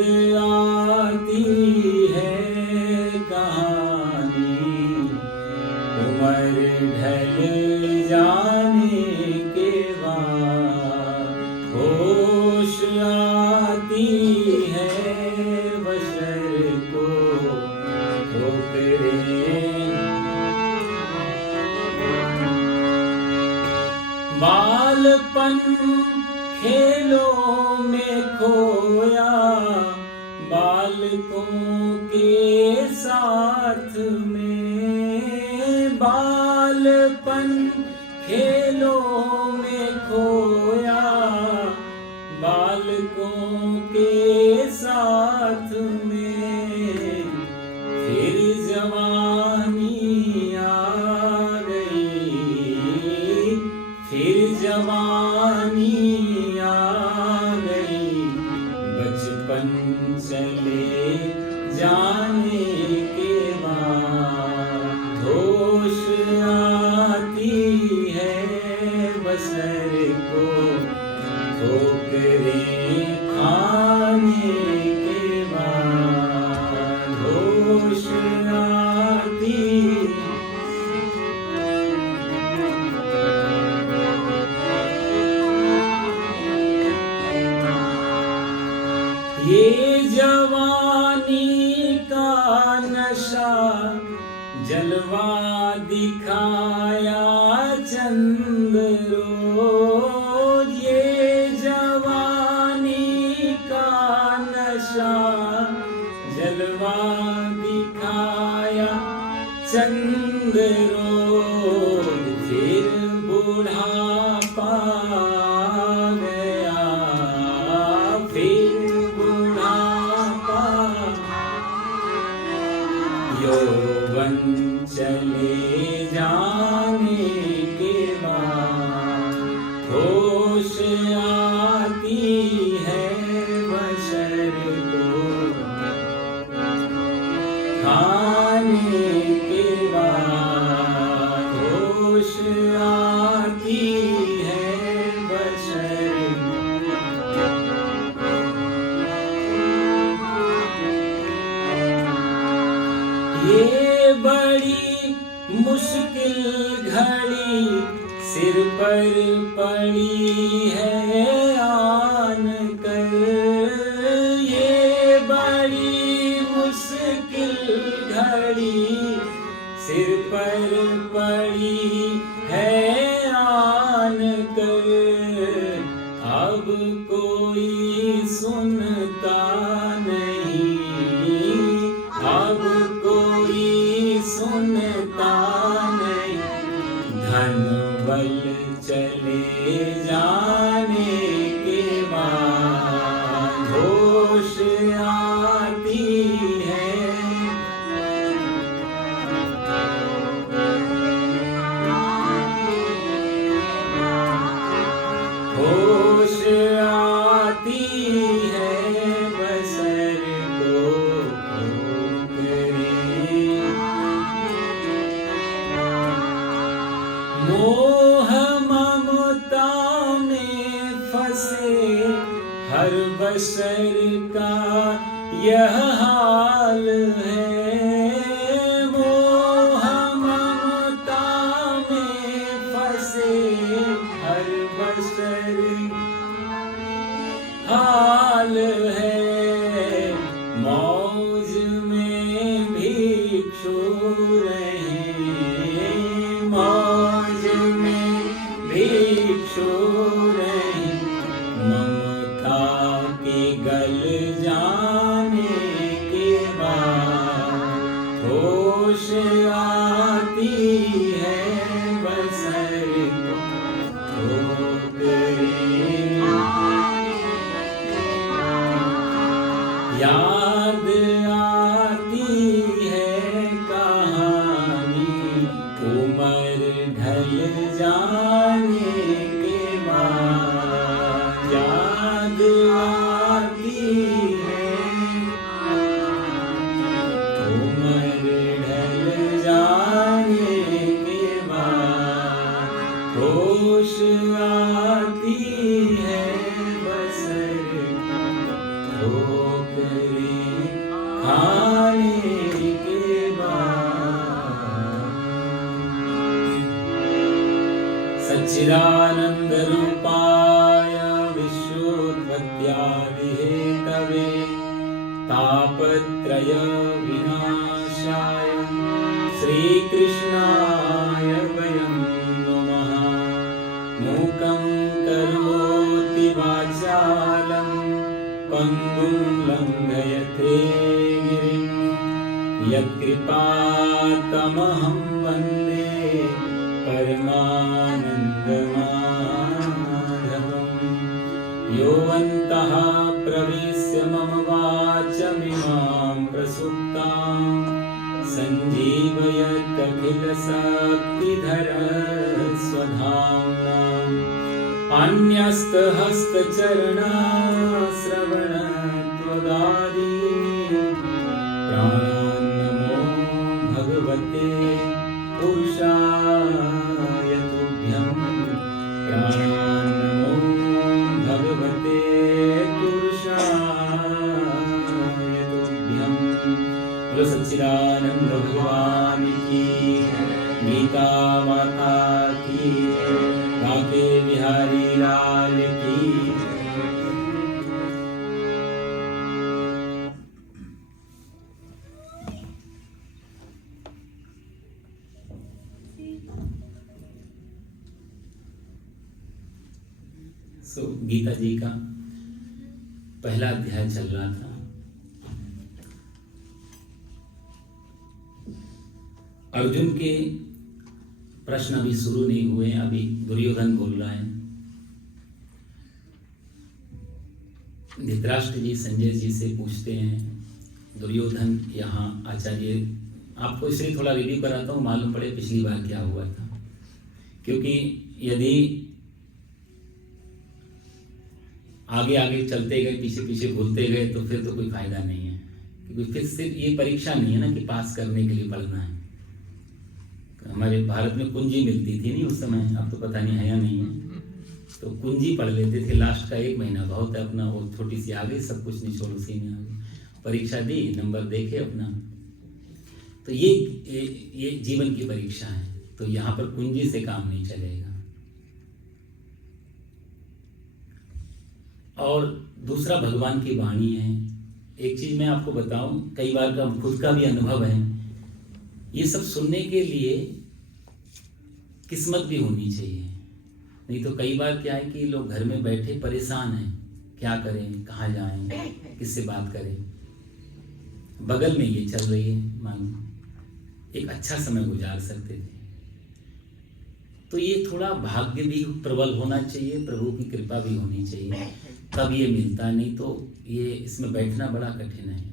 आती है कहानी, उम्र ढल जाने के बाद होश आती है बशर को ठोकरें। बालपन खेलों में खोया बालकों के साथ में, बालपन खेलों में खोया बालकों के साथ में, फिर जवानी आ गई, फिर जवानी आ गई, बचपन चले जाने के बाद होश आती है बसर को ठोकरें खाने के बाद होश आती। ये जवानी का नशा जलवा दिखाया चंद रोज, ये जवानी का नशा जलवा दिखाया चंद रोज, फिर बुढ़ापा गया, फिर यौवन चले जाने के बाद होश आती है बशर को खाने के बाद होश आती है बशर ये बड़ी मुश्किल घड़ी सिर पर पड़ी है आन कर, ये बड़ी मुश्किल घड़ी सिर पर पड़ी है आन कर, अब कोई सुनता नहीं, अब कोई सुनता नहीं, धन बल चले जाने के बाद होश आती है। होश आती है बसर को मोह ममता में फंसे हर बशर का यह हाल है, मोह ममता में फंसे हर बशर हाल है, मौज में भिक्षु रहे, मौज में भिक्षु रहे, ममता के गल जाने के बाद होश आती है बसर को ठोकरें। याद आती है कहानी उम्र ढल जाने के बाद, याद आती है उम्र ढल जाने के बाद होश आती है बसर को करें खाने के बाद। सच्चिदानंद रूपाय विश्वोत्पत्त्यादि हेतवे तापत्रय विनाशाय श्रीकृष्णाय वयं नमः। मूकं करोति वाचालं पङ्गुं लङ्घयते गिरिं यत्कृपातमहं वन्दे परमानन्दमाधवम्। योऽन्तः प्रविश्य मम वाचमिमां प्रसुप्तां सञ्जीवयत्यखिलशक्तिधरस्वधाम्ना। अन्यस्तहस्तचरणश्रवणत्वदादीन् प्राणान्नमो भगवते पुरुषाय तुभ्यं। प्राणान्नमो भगवते पुरुषाय तुभ्यं। बोलो सच्चिदानंद भगवान की, गीता माता की, बांके बिहारी लाल की। गीता जी का पहला अध्याय चल रहा था। अर्जुन के प्रश्न अभी शुरू नहीं हुए, अभी दुर्योधन बोल रहा है। धृतराष्ट्र जी संजय जी से पूछते हैं, दुर्योधन यहाँ आचार्य, आपको इसलिए थोड़ा रिव्यू कराता हूँ, मालूम पड़े पिछली बार क्या हुआ था। क्योंकि यदि आगे आगे चलते गए, पीछे पीछे भूलते गए, तो फिर तो कोई फायदा नहीं है। क्योंकि फिर सिर्फ ये परीक्षा नहीं है ना कि पास करने के लिए पढ़ना है। हमारे भारत में कुंजी मिलती थी नहीं उस समय, अब तो पता नहीं है या नहीं है, तो कुंजी पढ़ लेते थे। लास्ट का 1 महीना बहुत है अपना, वो छोटी सी आ गई, सब कुछ निचोड़ उसी में आ गई। परीक्षा दी, नंबर देखे अपना, तो ये जीवन की परीक्षा है। तो यहाँ पर कुंजी से काम नहीं चलेगा। और दूसरा भगवान की वाणी है। एक चीज मैं आपको बताऊं, कई बार का खुद का भी अनुभव है, ये सब सुनने के लिए किस्मत भी होनी चाहिए। नहीं तो कई बार क्या है कि लोग घर में बैठे परेशान हैं, क्या करें, कहाँ जाएं, किससे बात करें। बगल में ये चल रही है, मानो एक अच्छा समय गुजार सकते थे। तो ये थोड़ा भाग्य भी प्रबल होना चाहिए, प्रभु की कृपा भी होनी चाहिए, तब ये मिलता। नहीं तो ये इसमें बैठना बड़ा कठिन है।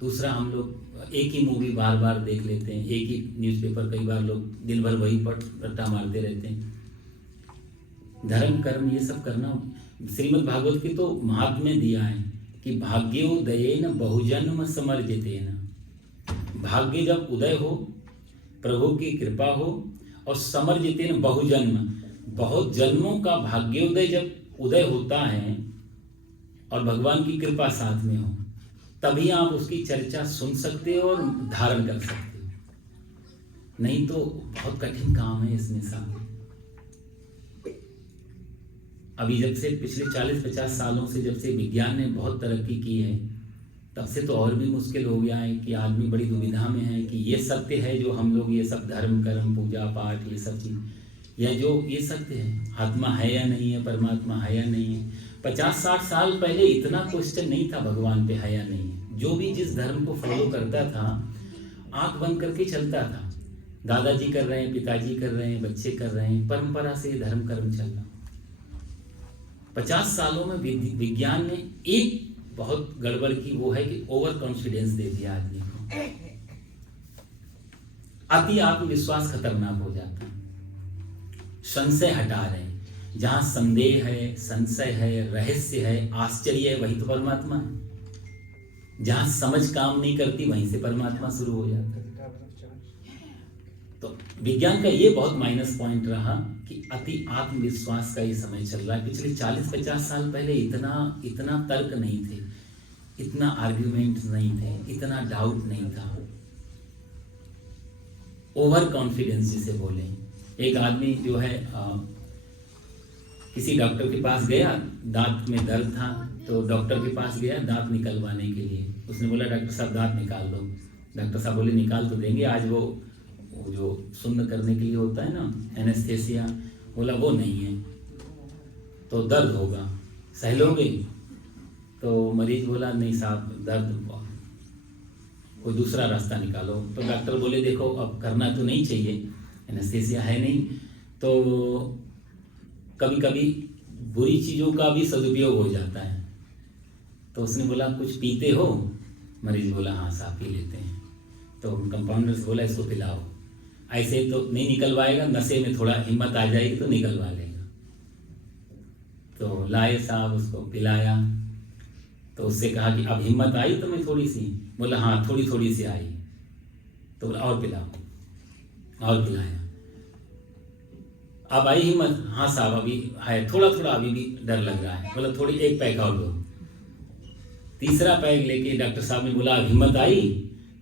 दूसरा, हम लोग एक ही मूवी बार बार देख लेते हैं, एक ही न्यूज़पेपर, कई बार लोग दिन भर वही रट्टा मारते रहते हैं। धर्म कर्म ये सब करना, श्रीमद् भागवत की तो महात्म्य दिया है कि भाग्योदयेन बहुजन्म समर्जितेन। भाग्य जब उदय हो, प्रभु की कृपा हो, और समर्जितेन बहुजन्म, बहुत जन्मों का भाग्योदय जब उदय होता है और भगवान की कृपा साथ में हो, तभी आप उसकी चर्चा सुन सकते हो और धारण कर सकते हो। नहीं तो बहुत कठिन काम है इसमें साथ। अभी जब से पिछले 40-50 सालों से जब से विज्ञान ने बहुत तरक्की की है, तब से तो और भी मुश्किल हो गया है कि आदमी बड़ी दुविधा में है कि ये सत्य है जो हम लोग ये सब धर्म कर्म पूजा पाठ ये सब चीज़, या जो ये सत्य है, आत्मा है या नहीं है, परमात्मा है या नहीं है। 50-60 साल पहले इतना क्वेश्चन नहीं था भगवान पे है या नहीं है। जो भी जिस धर्म को फॉलो करता था, आंख बंद करके चलता था। दादाजी कर रहे हैं, पिताजी कर रहे हैं, बच्चे कर रहे हैं, परंपरा से धर्म कर्म चल रहा। 50 सालों में विज्ञान ने एक बहुत गड़बड़ की, वो है कि ओवर कॉन्फिडेंस दे दिया आदमी को। अति आत्मविश्वास खतरनाक हो जाता है। संशय हटा रहे हैं। जहां संदेह है, संशय है, रहस्य है, आश्चर्य है, वही तो परमात्मा है। जहां समझ काम नहीं करती, वहीं से परमात्मा शुरू हो जाता है। तो विज्ञान का ये बहुत माइनस पॉइंट रहा कि अति आत्मविश्वास का ये समय चल रहा है। पिछले 40-50 साल पहले इतना तर्क नहीं थे, इतना आर्ग्यूमेंट नहीं थे, इतना डाउट नहीं था। ओवर कॉन्फिडेंस जिसे बोले। एक आदमी जो है किसी डॉक्टर के पास गया, दांत में दर्द था, तो डॉक्टर के पास गया दांत निकलवाने के लिए। उसने बोला डॉक्टर साहब दांत निकाल दो। डॉक्टर साहब बोले निकाल तो देंगे, आज वो जो सुन्न करने के लिए होता है ना एनेस्थेसिया, बोला वो नहीं है तो दर्द होगा, सह लोगे? तो मरीज बोला नहीं साहब दर्द, कोई दूसरा रास्ता निकालो। तो डॉक्टर बोले देखो अब करना तो नहीं चाहिए, एनेस्थेसिया है नहीं, तो कभी कभी बुरी चीज़ों का भी सदुपयोग हो जाता है। तो उसने बोला कुछ पीते हो? मरीज बोला हाँ साहब पी लेते हैं। तो कंपाउंडर से बोला इसको पिलाओ, ऐसे तो नहीं निकलवाएगा, नशे में थोड़ा हिम्मत आ जाएगी तो निकलवा लेगा। तो लाए साहब, उसको पिलाया। तो उससे कहा कि अब हिम्मत आई तुम्हें थोड़ी सी? बोला हाँ थोड़ी थोड़ी सी आई। तो बोला और पिलाओ, और पिलाया। अब आई हिम्मत? हाँ साहब अभी है, थोड़ा थोड़ा अभी भी डर लग रहा है। बोला थोड़ी एक पैक और दो। तीसरा पैक लेके डॉक्टर साहब ने बोला अब हिम्मत आई?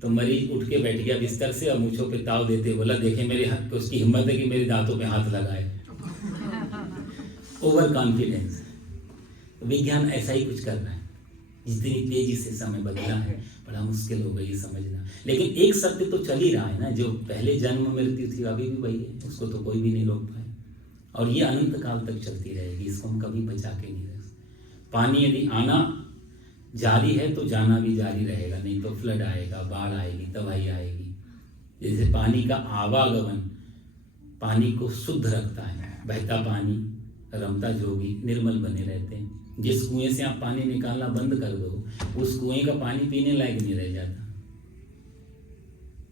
तो मरीज उठ के बैठ गया बिस्तर से और मूंछों पे ताव देते बोला देखे मेरे हाथ, उसकी हिम्मत है कि मेरे दांतों पे हाथ लगाए। Over confidence. विज्ञान ऐसा ही कुछ कर रहा है। जितनी तेजी से समय बदला है बड़ा मुश्किल हो गई समझना, लेकिन एक सत्य तो चल ही रहा है ना, जो पहले जन्म मृत्यु थी अभी भी वही है, उसको तो कोई भी नहीं रोक पाए और ये अनंत काल तक चलती रहेगी, इसको हम कभी बचा के नहीं रख सकते। पानी यदि आना जारी है तो जाना भी जारी रहेगा, नहीं तो फ्लड आएगा, बाढ़ आएगी, तबाही आएगी। जैसे पानी का आवागमन पानी को शुद्ध रखता है, बहता पानी रमता जोगी निर्मल बने रहते हैं। जिस कुएं से आप पानी निकालना बंद कर दो उस कुएं का पानी पीने लायक नहीं रह जाता।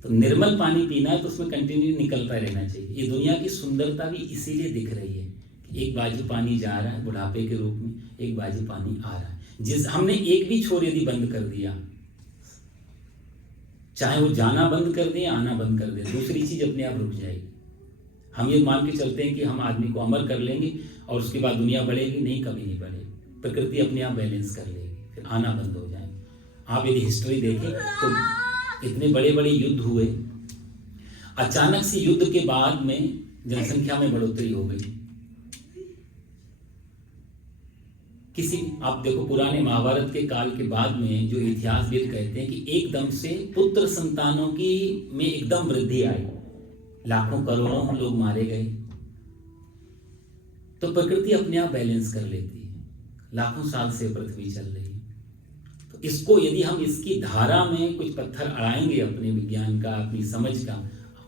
तो निर्मल पानी पीना है तो उसमें कंटिन्यू निकलता रहना चाहिए। ये दुनिया की सुंदरता भी इसीलिए दिख रही है कि एक बाजू पानी जा रहा है बुढ़ापे के रूप में, एक बाजू पानी आ रहा है। जिस हमने एक भी छोर यदि बंद कर दिया, चाहे वो जाना बंद कर दे आना बंद कर दे, दूसरी चीज अपने आप रुक जाएगी। हम ये मान के चलते हैं कि हम आदमी को अमर कर लेंगे और उसके बाद दुनिया बढ़ेगी, नहीं कभी नहीं बढ़ेगी। प्रकृति अपने आप बैलेंस कर लेगी, फिर आना बंद हो जाएगा। आप यदि हिस्ट्री देखें तो इतने बड़े बड़े युद्ध हुए, अचानक से युद्ध के बाद में जनसंख्या में बढ़ोतरी हो गई। किसी आप देखो पुराने महाभारत के काल के बाद में जो इतिहासविद कहते हैं कि एकदम से पुत्र संतानों की में एकदम वृद्धि आई, लाखों करोड़ों लोग मारे गए। तो प्रकृति अपने आप बैलेंस कर लेती है। लाखों साल से पृथ्वी चल रही है, तो इसको यदि हम इसकी धारा में कुछ पत्थर अड़ाएंगे अपने विज्ञान का, अपनी समझ का,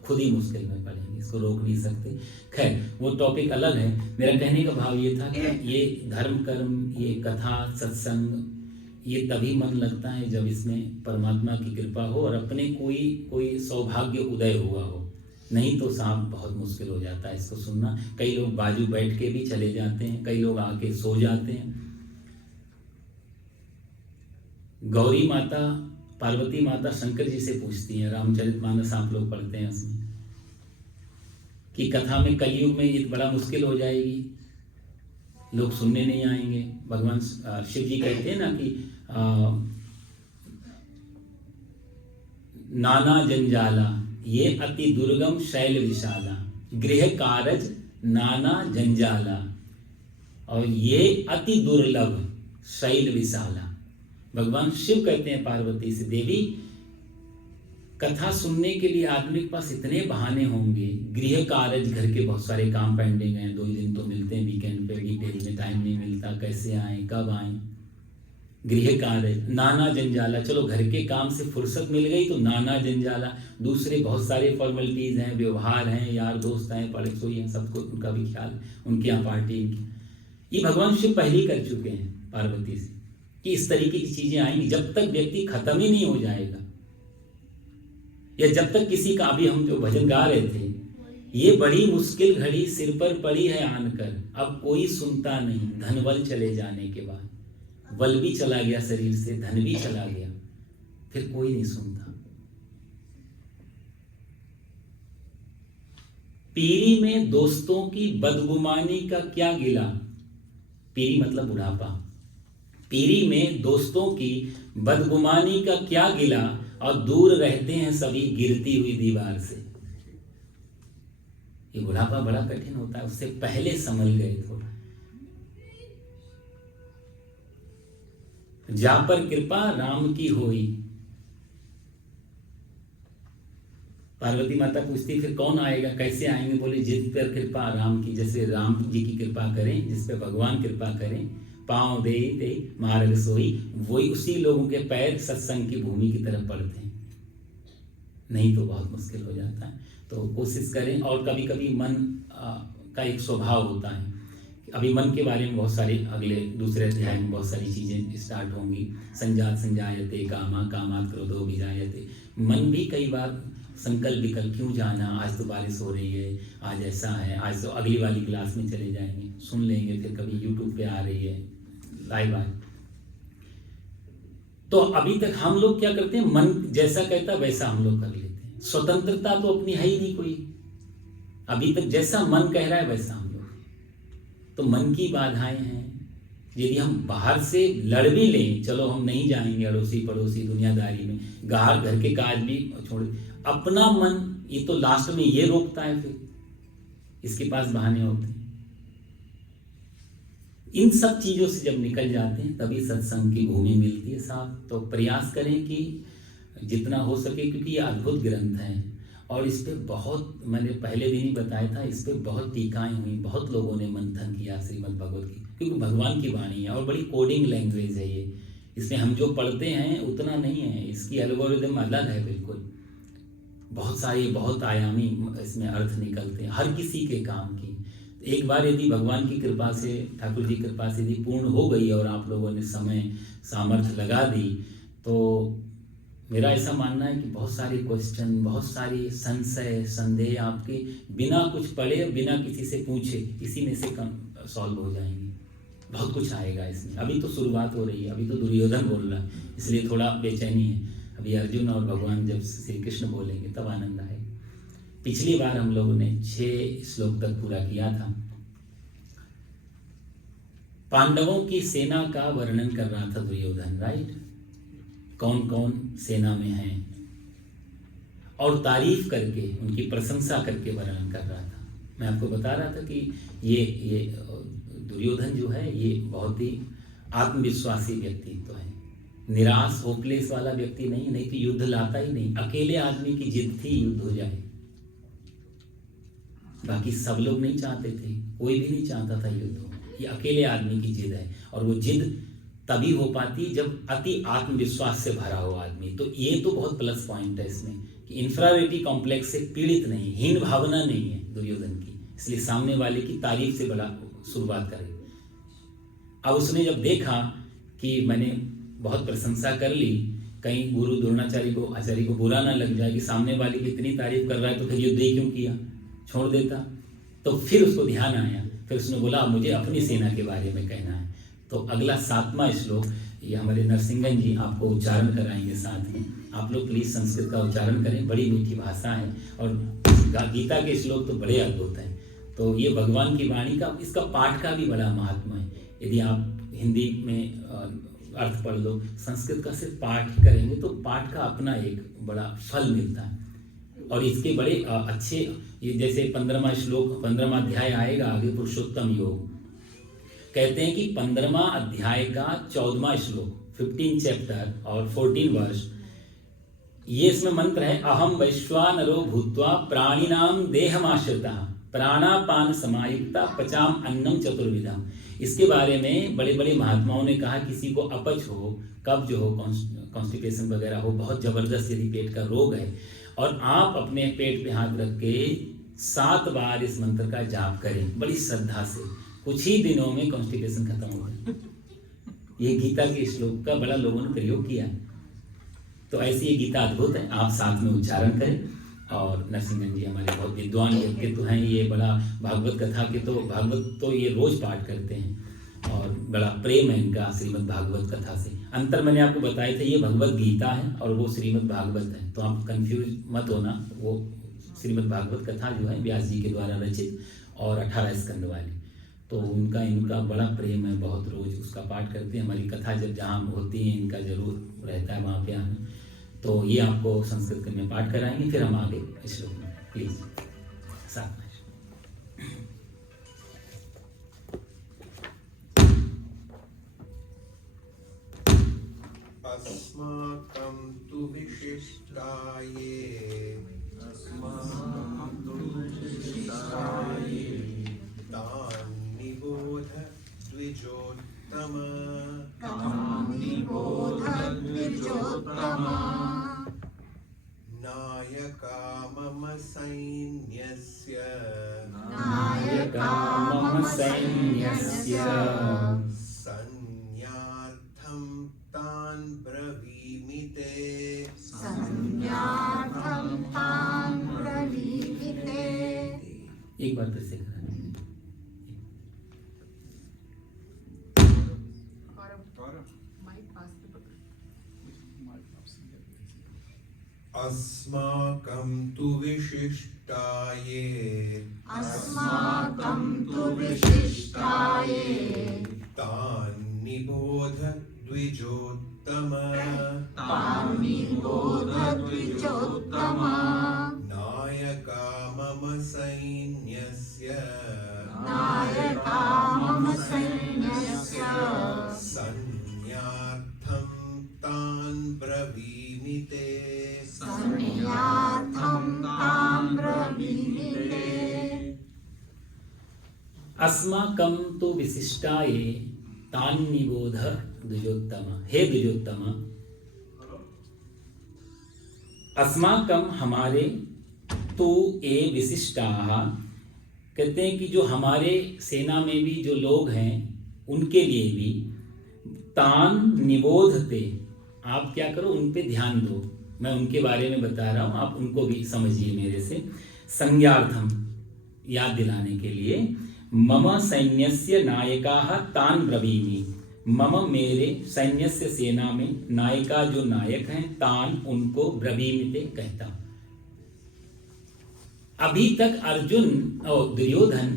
खुद ही मुश्किल में पड़ेंगे, इसको रोक नहीं सकते। खैर वो टॉपिक अलग है। मेरा कहने का भाव ये था कि ये धर्म कर्म, ये कथा सत्संग, ये तभी मन लगता है जब इसमें परमात्मा की कृपा हो और अपने कोई सौभाग्य उदय हुआ हो, नहीं तो साहब बहुत मुश्किल हो जाता है इसको सुनना। कई लोग बाजू बैठ के भी चले जाते हैं, कई लोग आके सो जाते हैं। गौरी माता पार्वती माता शंकर जी से पूछती हैं, रामचरितमानस आप लोग पढ़ते हैं उसमें कि कथा में कलयुग में ये बड़ा मुश्किल हो जाएगी, लोग सुनने नहीं आएंगे। भगवान शिव जी कहते हैं ना कि नाना जंजाला ये अति दुर्गम शैल विशाला, गृह कारज नाना जंजाला, और ये अति दुर्लभ शैल विशाला। भगवान शिव कहते हैं पार्वती से, देवी कथा सुनने के लिए आदमी के पास इतने बहाने होंगे, गृह कार्य, घर के बहुत सारे काम पेंडिंग हैं, 2 दिन तो मिलते हैं वीकेंड पे, वीकडेज में टाइम नहीं मिलता, कैसे आए कब आए, गृह कार्य नाना जंजाला, चलो घर के काम से फुर्सत मिल गई तो नाना जंजाला, दूसरे बहुत सारे फॉर्मेलिटीज हैं, व्यवहार हैं, यार दोस्त हैं, पड़ोसी हैं, सबको उनका भी ख्याल, उनके यहाँ पार्टी, ये भगवान शिव पहले ही कर चुके हैं पार्वती से कि इस तरीके की चीजें आएंगी। जब तक व्यक्ति खत्म ही नहीं हो जाएगा, या जब तक किसी का, अभी हम जो भजन गा रहे थे, ये बड़ी मुश्किल घड़ी सिर पर पड़ी है आनकर, अब कोई सुनता नहीं, धनबल चले जाने के बाद, बल भी चला गया शरीर से, धन भी चला गया, फिर कोई नहीं सुनता। पीरी में दोस्तों की बदगुमानी का क्या गिला, पीरी मतलब बुढ़ापा, पीरी में दोस्तों की बदगुमानी का क्या गिला, और दूर रहते हैं सभी गिरती हुई दीवार से। ये बुढ़ापा बड़ा कठिन होता है, उससे पहले संभल गए थोड़ा। जा पर कृपा राम की होई। पार्वती माता पूछती फिर कौन आएगा, कैसे आएंगे? बोले जिस पर कृपा राम की, जैसे राम जी की कृपा करें, जिस पे भगवान कृपा करें, पाँव दे दे मार्ग सोई, वही उसी लोगों के पैर सत्संग की भूमि की तरफ पड़ते हैं। नहीं तो बहुत मुश्किल हो जाता है। तो कोशिश करें। और कभी कभी मन का एक स्वभाव होता है, अभी मन के बारे में बहुत सारे अगले दूसरे अध्याय में बहुत सारी चीज़ें स्टार्ट होंगी। संजात संजायते कामा, कामात क्रोधो विजायते। मन भी कई बार संकल्प विकल्प, क्यों जाना, आज तो बारिश हो रही है, आज ऐसा है, आज तो अगली वाली क्लास में चले जाएंगे, सुन लेंगे, फिर कभी यूट्यूब पे आ रही है लाइव आज। तो अभी तक हम लोग क्या करते हैं, मन जैसा कहता वैसा हम लोग कर लेते हैं। स्वतंत्रता तो अपनी है ही नहीं कोई। अभी तक जैसा मन कह रहा है वैसा हम लोग। तो मन की बाधाएं हैं। यदि हम बाहर से लड़ भी लें, चलो हम नहीं जाएंगे अड़ोसी पड़ोसी दुनियादारी में, घर के काज भी छोड़, अपना मन ये तो लास्ट में ये रोकता है, फिर इसके पास बहाने होते हैं। इन सब चीजों से जब निकल जाते हैं तभी सत्संग की भूमि मिलती है साहब। तो प्रयास करें कि जितना हो सके, क्योंकि ये अद्भुत ग्रंथ है और इस पे बहुत, मैंने पहले दिन ही बताया था, इस पे बहुत टीकाएं हुई, बहुत लोगों ने मंथन किया श्रीमद् भगवत की, क्योंकि भगवान की वाणी है और बड़ी कोडिंग लैंग्वेज है ये। इसमें हम जो पढ़ते हैं उतना नहीं है, इसकी एल्गोरिदम अलग है बिल्कुल। बहुत सारे बहुत आयामी इसमें अर्थ निकलते हैं हर किसी के काम की। एक बार यदि भगवान की कृपा से, ठाकुर जी की कृपा से यदि पूर्ण हो गई और आप लोगों ने समय सामर्थ्य लगा दी, तो मेरा ऐसा मानना है कि बहुत सारे क्वेश्चन, बहुत सारी संशय संदेह आपके बिना कुछ पढ़े, बिना किसी से पूछे, इसी में से सॉल्व हो जाएंगे। बहुत कुछ आएगा इसमें। अभी तो शुरुआत हो रही है, अभी तो दुर्योधन बोल रहा है, इसलिए थोड़ा बेचैनी है। अभी अर्जुन और भगवान जब श्री कृष्ण बोलेंगे तब आनंद आएगा। पिछली बार हम लोगों ने 6 श्लोक तक पूरा किया था। पांडवों की सेना का वर्णन कर रहा था दुर्योधन, राइट? कौन कौन सेना में हैं, और तारीफ करके, उनकी प्रशंसा करके वर्णन कर रहा था। मैं आपको बता रहा था कि ये दुर्योधन जो है ये बहुत ही आत्मविश्वासी व्यक्तित्व है, निराश होपलेस वाला व्यक्ति नहीं तो युद्ध लाता ही नहीं। अकेले आदमी की जिद थी युद्ध हो जाए, बाकी सब लोग नहीं चाहते थे, कोई भी नहीं चाहता था युद्ध हो। ये अकेले आदमी की जिद है, और वो जिद तभी हो पाती जब अति आत्मविश्वास से भरा हो आदमी। तो ये तो बहुत प्लस पॉइंट है इसमें कि इंफीरियरिटी कॉम्प्लेक्स से पीड़ित नहीं, हीन भावना नहीं है दुर्योधन की, इसलिए सामने वाले की तारीफ से बड़ा शुरुआत करें। अब उसने जब देखा कि मैंने बहुत प्रशंसा कर ली, कहीं गुरु द्रोणाचार्य को, आचार्य को बुरा ना लग जाए कि सामने वाले की इतनी तारीफ कर रहा है तो फिर युद्ध ही क्यों किया, छोड़ देता। तो फिर उसको ध्यान आया, फिर उसने बोला मुझे अपनी सेना के बारे में कहना है। तो अगला 7वां श्लोक ये हमारे नरसिंगन जी आपको उच्चारण कराएंगे साथ में। आप लोग प्लीज संस्कृत का उच्चारण करें, बड़ी मीठी भाषा है और गीता के श्लोक तो बड़े अद्भुत हैं। तो ये भगवान की वाणी का, इसका पाठ का भी बड़ा महात्मा है। यदि आप हिंदी में अर्थ पढ़ लो, संस्कृत का सिर्फ पाठ करेंगे तो पाठ का अपना एक बड़ा फल मिलता है। और इसके बड़े अच्छे, ये जैसे 15वां श्लोक, 15वां अध्याय आएगा आगे, पुरुषोत्तम योग, कहते हैं कि 15वां अध्याय का 14वां श्लोक, 15 चैप्टर और 14 वर्ष, ये इसमें मंत्र है, अहम वैश्वानरो भूत्वा प्राणिनाम देहमाश्रितः प्राणापान समायुक्ता पचाम अन्नम चतुर्विधम। इसके बारे में बड़े बड़े महात्माओं ने कहा, किसी को अपच हो, कब्ज हो, कॉन्स्टिपेशन वगैरह हो, बहुत जबरदस्त यदि पेट का रोग है, और आप अपने पेट पे हाथ रख के 7 बार इस मंत्र का जाप करें बड़ी श्रद्धा से, कुछ ही दिनों में कॉन्स्टिपेशन खत्म हो गया। ये गीता के श्लोक का बड़ा लोगों ने प्रयोग किया। तो ऐसी ये गीता अद्भुत है, आप साथ में उच्चारण करें। और नरसिंहन जी हमारे बहुत विद्वान व्यक्तित्व हैं, ये बड़ा भागवत कथा के तो, भागवत तो ये रोज पाठ करते हैं और बड़ा प्रेम है इनका श्रीमद् भागवत कथा से। अंतर मैंने आपको बताया था, ये भगवत गीता है और वो श्रीमद् भागवत है, तो आप कंफ्यूज मत होना। वो श्रीमद् भागवत कथा जो है व्यास जी के द्वारा रचित और 18 स्कंद वाली, तो उनका इनका बड़ा प्रेम है, बहुत रोज उसका पाठ करते हैं। हमारी कथा जब जहाँ होती है इनका जरूर रहता है वहाँ पे आना। तो ये आपको संस्कृत में पाठ कराएंगे, फिर हम आगे श्लोक में प्लीज साथ में। अस्माकं तु विशिष्टाये तान् निबोध द्विजोत्तम नायका मम सैन्यस्य संज्ञार्थं तान् ब्रवीमि ते। एक बार फिर से करें। अस्माकं तु विशिष्टाये तान् निबोध द्विजोत्तम नायका मम सैन्यस्य संज्ञार्थं तान् ब्रवीमि ते। अस्माकं तु विशिष्टाये तान् निबोध द्विजोत्तम। हे द्विजोत्तम, अस्माकं हमारे, तु ए विशिष्टाः, कहते हैं कि जो हमारे सेना में भी जो लोग हैं उनके लिए भी, तान निबोधते, आप क्या करो उन पे ध्यान दो। मैं उनके बारे में बता रहा हूँ, आप उनको भी समझिए मेरे से। संज्ञार्थम, याद दिलाने के लिए। मम सैन्यस्य नायकाः तान ब्रवीमि, मम मेरे, सैन्यस्य सेना में, नायिका जो नायक हैं, तान उनको, ब्रवीमिते कहता हूं। अभी तक अर्जुन और दुर्योधन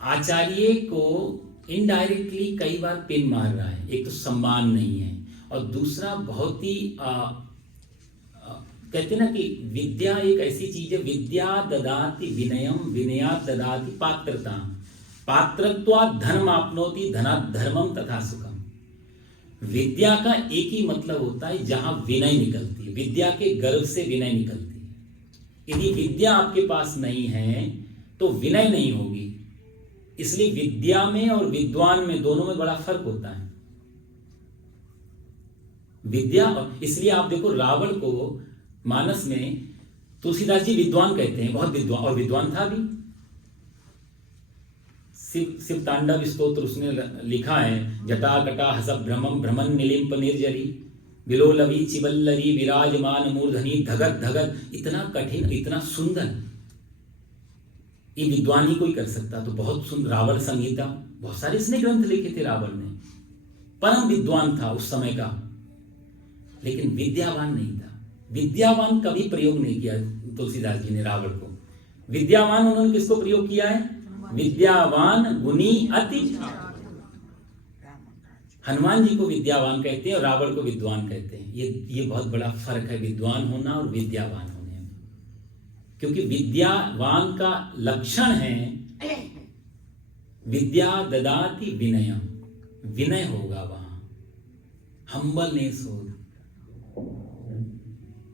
आचार्य को इनडायरेक्टली कई बार पिन मार रहा है। एक तो सम्मान नहीं है, और दूसरा बहुत ही कहते हैं ना कि विद्या एक ऐसी चीज है, विद्या ददाति विनयम, विनयात् ददाति पात्रता, पात्रत्वात् धर्म आपनोति, धनात् धर्मम तथा सुखम। विद्या का एक ही मतलब होता है जहां विनय निकलती है, विद्या के गर्भ से विनय निकलती है। यदि विद्या आपके पास नहीं है तो विनय नहीं होगी। इसलिए विद्या में और विद्वान में, दोनों में बड़ा फर्क होता है। विद्या, इसलिए आप देखो रावण को मानस में तुलसीदास जी विद्वान कहते हैं, बहुत विद्वान, और विद्वान था भी। शिव तांडव स्तोत्र उसने लिखा है, जटा कटा हस भ्रमम भ्रमन निलिम्प निर्जरी विलोलवी चिवल्लरी विराजमान मूर्धनी धगत धगत। इतना कठिन, इतना सुंदर, ये विद्वान ही कोई कर सकता। तो बहुत सुंदर रावण संहिता, बहुत सारे इसने ग्रंथ लिखे थे रावण ने। परम विद्वान था उस समय का, लेकिन विद्यावान नहीं था। विद्यावान कभी प्रयोग नहीं किया तुलसीदास जी ने रावण को। विद्यावान उन्होंने किसको प्रयोग किया है? विद्यावान गुणी अति। हनुमान जी को विद्यावान कहते हैं और रावण को विद्वान कहते हैं। ये बहुत बड़ा फर्क है विद्वान होना और विद्यावान होने में। क्योंकि विद्यावान का लक्षण है विद्या ददाति विनयम, विनय होगा वहां, हम्बलनेस होगा।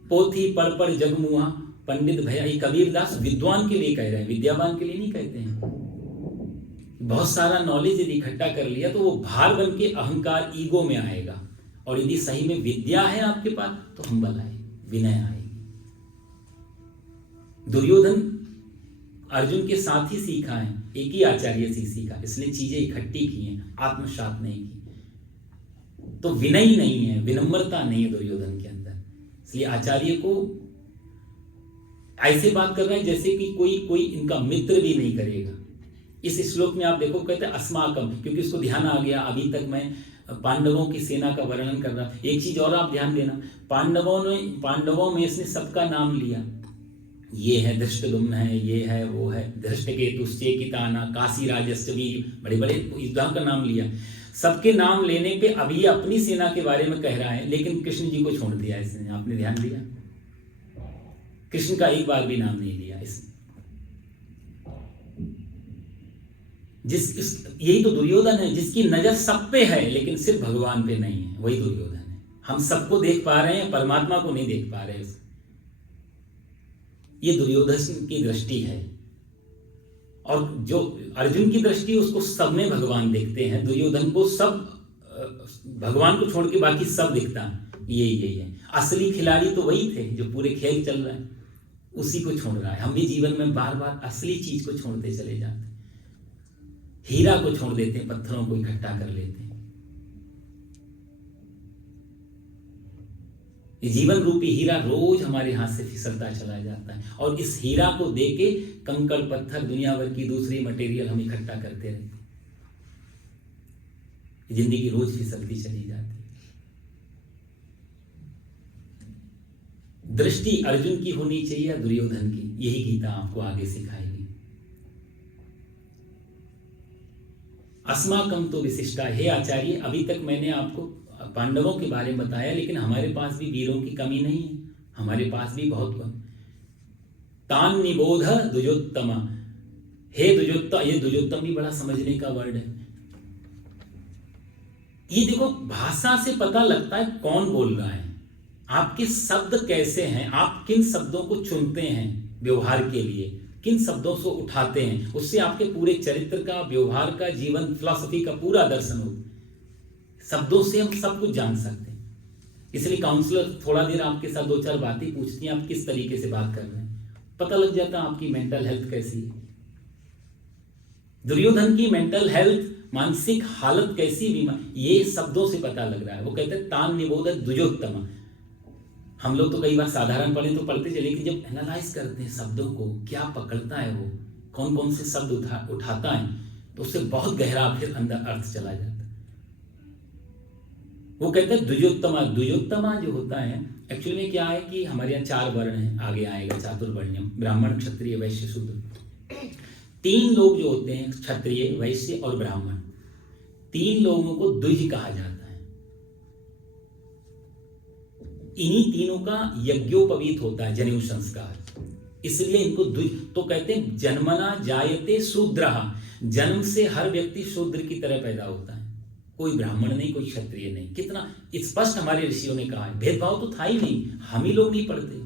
पोथी पढ़ जगमुआ पंडित भया, ये कबीरदास विद्वान के लिए कह रहे हैं, विद्यावान के लिए नहीं कहते हैं। बहुत सारा नॉलेज यदि इकट्ठा कर लिया तो वो भार बन के अहंकार, ईगो में आएगा। और यदि सही में विद्या है आपके पास तो हम्बल आएगी, विनय आएगी। दुर्योधन अर्जुन के साथ ही सीखा है, एक ही आचार्य से सीखा, इसलिए चीजें इकट्ठी की हैं, आत्मसात नहीं की। तो विनय ही नहीं है, विनम्रता नहीं है दुर्योधन के अंदर। इसलिए आचार्य को ऐसे बात कर रहा है जैसे कि कोई इनका मित्र भी नहीं करेगा। इस श्लोक में आप देखो कहते हैं अस्माकम, क्योंकि इसको ध्यान आ गया। अभी तक मैं पांडवों की सेना का वर्णन कर रहा था। एक चीज और आप ध्यान देना, पांडवों में इसने सबका नाम लिया। ये है धृष्टद्युम्न है, ये है वो है, धृष्टकेतुश्चेकिताना, काशी राजस्य भी, बड़े बड़े युद्धा का नाम लिया। सबके नाम लेने पे अभी ये अपनी सेना के बारे में कह रहा है, लेकिन कृष्ण जी को छोड़ दिया इसने। आपने ध्यान दिया, कृष्ण का एक बार भी नाम नहीं लिया इसने। यही तो दुर्योधन है, जिसकी नजर सब पे है लेकिन सिर्फ भगवान पे नहीं है, वही दुर्योधन है। हम सबको देख पा रहे हैं, परमात्मा को नहीं देख पा रहे। ये दुर्योधन की दृष्टि है, और जो अर्जुन की दृष्टि, उसको सब में भगवान देखते हैं। दुर्योधन को सब, भगवान को छोड़ के बाकी सब दिखता है। यही है असली खिलाड़ी, तो वही थे जो पूरे खेल चल रहा है उसी को छोड़ रहा है। हम भी जीवन में बार बार असली चीज को छोड़ते चले जाते हैं, हीरा को छोड़ देते हैं, पत्थरों को इकट्ठा कर लेते हैं। ये जीवन रूपी हीरा रोज हमारे हाथ से फिसलता चला जाता है, और इस हीरा को देके कंकड़ पत्थर दुनिया भर की दूसरी मटेरियल हम इकट्ठा करते रहते हैं। जिंदगी रोज फिसलती चली जाती है। दृष्टि अर्जुन की होनी चाहिए या दुर्योधन की, यही गीता आपको आगे सिखाएगी। अस्माकं तो विशिष्टा, हे आचार्य, अभी तक मैंने आपको पांडवों के बारे में बताया, लेकिन हमारे पास भी वीरों की कमी नहीं है, हमारे पास भी बहुत तान निबोध द्विजोत्तमा, हे द्विजोत्तम। ये द्विजोत्तम भी बड़ा समझने का वर्ड है। ये देखो, भाषा से पता लगता है कौन बोल रहा है, आपके शब्द कैसे हैं, आप किन शब्दों को चुनते हैं व्यवहार के लिए, किन शब्दों से उठाते हैं, उससे आपके पूरे चरित्र का, व्यवहार का, जीवन फिलॉसफी का पूरा दर्शन होता है। शब्दों से हम सब कुछ जान सकते हैं। इसलिए काउंसलर थोड़ा देर आपके साथ 2-4 बातें पूछती हैं, आप किस तरीके से बात कर रहे हैं, पता लग जाता है आपकी मेंटल हेल्थ कैसी है। दुर्योधन की मेंटल हेल्थ, मानसिक हालत कैसी, ये शब्दों से पता लग रहा है। वो कहते हैं तान निबोध द्विजोत्तम। हम लोग तो कई बार साधारण पढ़े तो पढ़ते चले, लेकिन जब एनालाइज करते हैं शब्दों को, क्या पकड़ता है वो, कौन कौन से शब्द उठाता है, तो उससे बहुत गहरा फिर अंदर अर्थ चला जाता है। वो कहते हैं द्विजोत्तमा। द्विजोत्तमा जो होता है एक्चुअली में क्या है कि हमारे यहाँ 4 वर्ण हैं, आगे आएगा चातुर्वर्ण्यम, ब्राह्मण क्षत्रिय वैश्य शूद्र। 3 लोग जो होते हैं, क्षत्रिय वैश्य और ब्राह्मण, 3 लोगों को द्विज कहा जाता है। इन्हीं तीनों का यज्ञोपवीत होता है जनेऊ संस्कार, इसलिए इनको द्विज तो कहते हैं। जन्मना जायते शूद्रः, जन्म से हर व्यक्ति शूद्र की तरह पैदा होता है, कोई ब्राह्मण नहीं, कोई क्षत्रिय नहीं। कितना स्पष्ट हमारे ऋषियों ने कहा है। भेदभाव तो था ही नहीं, हम ही लोग नहीं पढ़ते।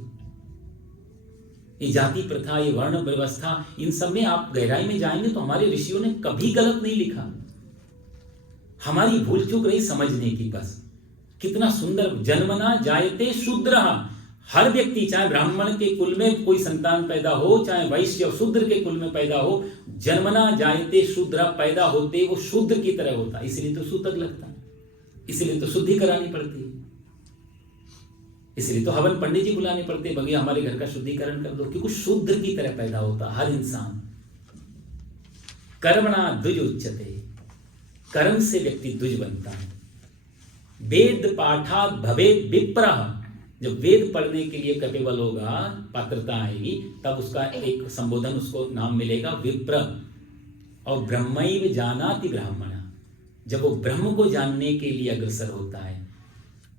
ये जाति प्रथा, ये वर्ण व्यवस्था, इन सब में आप गहराई में जाएंगे तो हमारे ऋषियों ने कभी गलत नहीं लिखा। हमारी भूल चूक रही समझने की बस। कितना सुंदर, जन्मना जायते शूद्रः, हर व्यक्ति, चाहे ब्राह्मण के कुल में कोई संतान पैदा हो, चाहे वैश्य और शूद्र के कुल में पैदा हो, जन्मना जायते शूद्र, पैदा होते वो शूद्र की तरह होता। इसलिए तो सूतक लगता है, इसलिए तो शुद्धि करानी पड़ती है, इसलिए तो हवन पंडित जी बुलाने पड़ते हैं, भैया हमारे घर का शुद्धिकरण कर दो, क्योंकि शूद्र की तरह पैदा होता हर इंसान। कर्मणा द्विज उच्यते, कर्म से व्यक्ति द्विज बनता है। वेद पाठात भवेद विप्रः, जब वेद पढ़ने के लिए कैपेबल होगा, पात्रता आएगी, तब उसका एक संबोधन, उसको नाम मिलेगा विप्र। और ब्रह्मैव जानाति ब्राह्मणः, जब वो ब्रह्म को जानने के लिए अग्रसर होता है,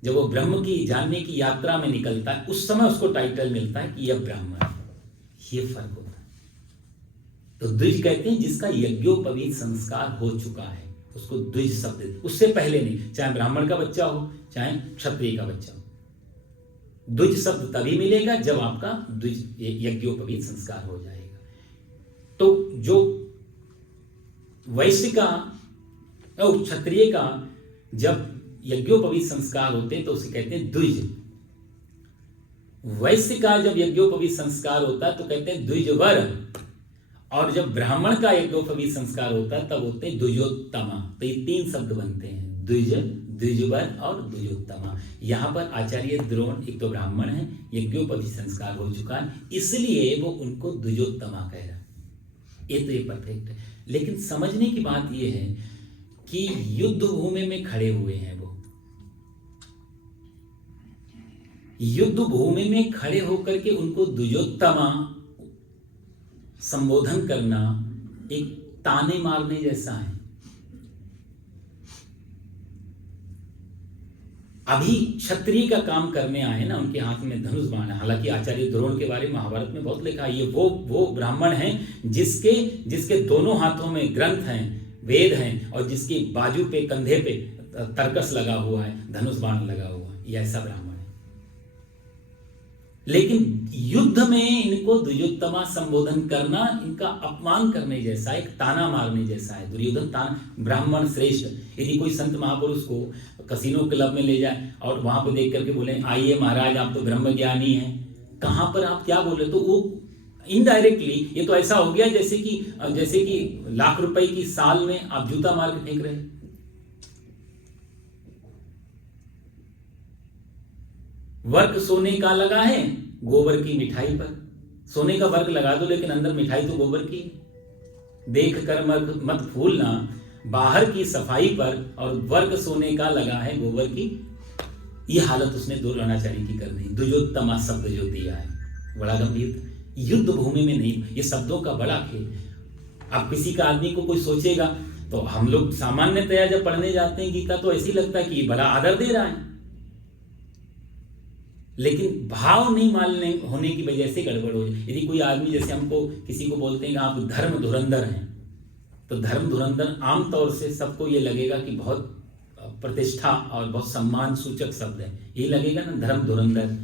जब वो ब्रह्म की जानने की यात्रा में निकलता है, उस समय उसको टाइटल मिलता है कि यह ब्राह्मण है। ये फर्क होता है। तो द्विज कहते हैं जिसका यज्ञोपवीत संस्कार हो चुका है, उसको द्विज शब्द, उससे पहले नहीं, चाहे ब्राह्मण का बच्चा हो चाहे क्षत्रिय का बच्चा हो। द्विज शब्द तभी मिलेगा जब आपका द्विज यज्ञोपवीत संस्कार हो जाएगा। तो जो वैश्य का और क्षत्रिय का जब यज्ञोपवीत संस्कार होते हैं तो उसे कहते हैं द्विज। वैश्य का जब यज्ञोपवीत संस्कार होता है तो कहते हैं द्विजवर, और जब ब्राह्मण का यज्ञोपवीत संस्कार होता है तब होते हैं द्विजोत्तमा। तो ये 3 शब्द बनते हैं, द्विज, द्विजवर और द्विजोत्तमा। यहाँ पर आचार्य द्रोण एक तो ब्राह्मण है, यज्ञोपवीत संस्कार हो चुका है, इसलिए वो उनको द्विजोत्तमा कह रहा है। ये परफेक्ट है। लेकिन समझने की बात ये है कि युद्ध भूमि में खड़े हुए हैं, वो युद्ध भूमि में खड़े होकर के उनको द्विजोत्तमा संबोधन करना एक ताने मारने जैसा है। अभी क्षत्रिय का काम करने आए ना, उनके हाथ में धनुष बाण है। हालांकि आचार्य द्रोण के बारे में महाभारत में बहुत लिखा है। ये वो ब्राह्मण हैं जिसके दोनों हाथों में ग्रंथ हैं, वेद हैं, और जिसके बाजू पे, कंधे पे तरकस लगा हुआ है, धनुष बाण लगा हुआ है। ये ऐसा ब्राह्मण है। लेकिन युद्ध में इनको दुर्योत्तमा संबोधन करना इनका अपमान करने जैसा, एक ताना मारने जैसा है। दुर्योधन ताना, ब्राह्मण श्रेष्ठ। यदि कोई संत महापुरुष को कसिनो क्लब में ले जाए और वहां पर देख करके बोले, आइए महाराज आप तो ब्रह्म ज्ञानी हैं, कहां पर आप क्या बोले, तो वो इनडायरेक्टली ये तो ऐसा हो गया जैसे कि लाख रुपए की साल में आप जूता मार के फेंक रहे हैं। वर्क सोने का लगा है, गोबर की मिठाई पर। सोने का वर्क लगा दो लेकिन अंदर मिठाई तो गोबर की। देख कर मत फूलना बाहर की सफाई पर, और वर्क सोने का लगा है गोबर की। ये हालत उसने द्रोणाचार्य की कर दी। दुर्योत्तमा शब्द जो दिया है बड़ा गंभीर। युद्ध भूमि में नहीं, ये शब्दों का बड़ा खेल। अब किसी का आदमी को कोई सोचेगा तो हम लोग सामान्यतया जब पढ़ने जाते हैं गीता तो ऐसी लगता है कि बड़ा आदर दे रहा है, लेकिन भाव नहीं मानने होने की वजह से गड़बड़ हो जाए। यदि कोई आदमी, जैसे हमको किसी को बोलते हैं कि आप धर्म धुरंधर हैं, तो धर्म धुरंधर आमतौर से सबको ये लगेगा कि बहुत प्रतिष्ठा और बहुत सम्मान सूचक शब्द है, ये लगेगा ना धर्म धुरंधर।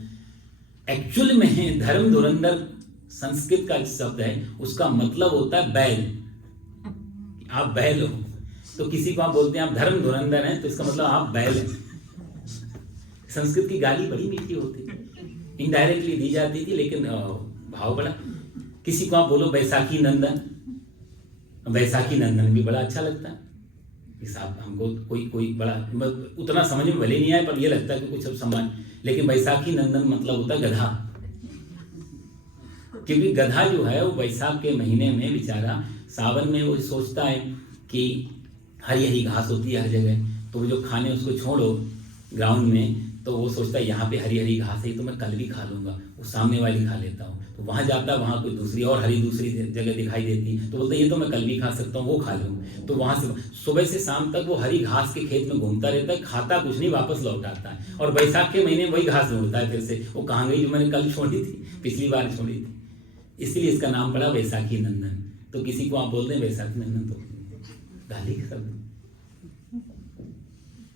एक्चुअल में धर्म धुरंधर संस्कृत का शब्द है, उसका मतलब होता है बैल। आप बैल हो, तो किसी को आप बोलते हैं आप धर्म धुरंधर हैं, तो इसका मतलब आप बैल हैं। संस्कृत की गाली बड़ी मीठी होती है, इनडायरेक्टली दी जाती थी, लेकिन भाव बड़ा। किसी को आप बोलो बैसाखी नंदन, बैसाखी नंदन भी बड़ा अच्छा लगता है कि साहब हमको कोई बड़ा उतना समझ में भले नहीं आए, पर ये लगता है कि कुछ सम्मान। लेकिन बैसाखी नंदन मतलब होता है गधा, क्योंकि गधा जो है वो बैसाख के महीने में बेचारा, सावन में वो सोचता है कि हरी हरी घास होती है हर जगह, तो वो जो खाने उसको छोड़ो ग्राउंड में, तो वो सोचता है यहाँ पे हरी हरी घास है तो मैं कल भी खा लूंगा, वो सामने वाली खा लेता हूँ। तो वहाँ जाता है, वहाँ कोई दूसरी और हरी दूसरी जगह दिखाई देती, तो बोलता है ये तो मैं कल भी खा सकता हूँ, वो खा लूँ। तो वहाँ से सुबह से शाम तक वो हरी घास के खेत में घूमता रहता है, खाता कुछ नहीं, वापस लौट आता है। और बैसाख के महीने वही घास ढूंढता है फिर से, वो कहाँ गई जो मैंने कल छोड़ी थी, पिछली बार छोड़ी थी। इसलिए इसका नाम पड़ा बैसाखी नंदन। तो किसी को आप बोलते हैं बैसाखी नंदन तो गाली के शब्द।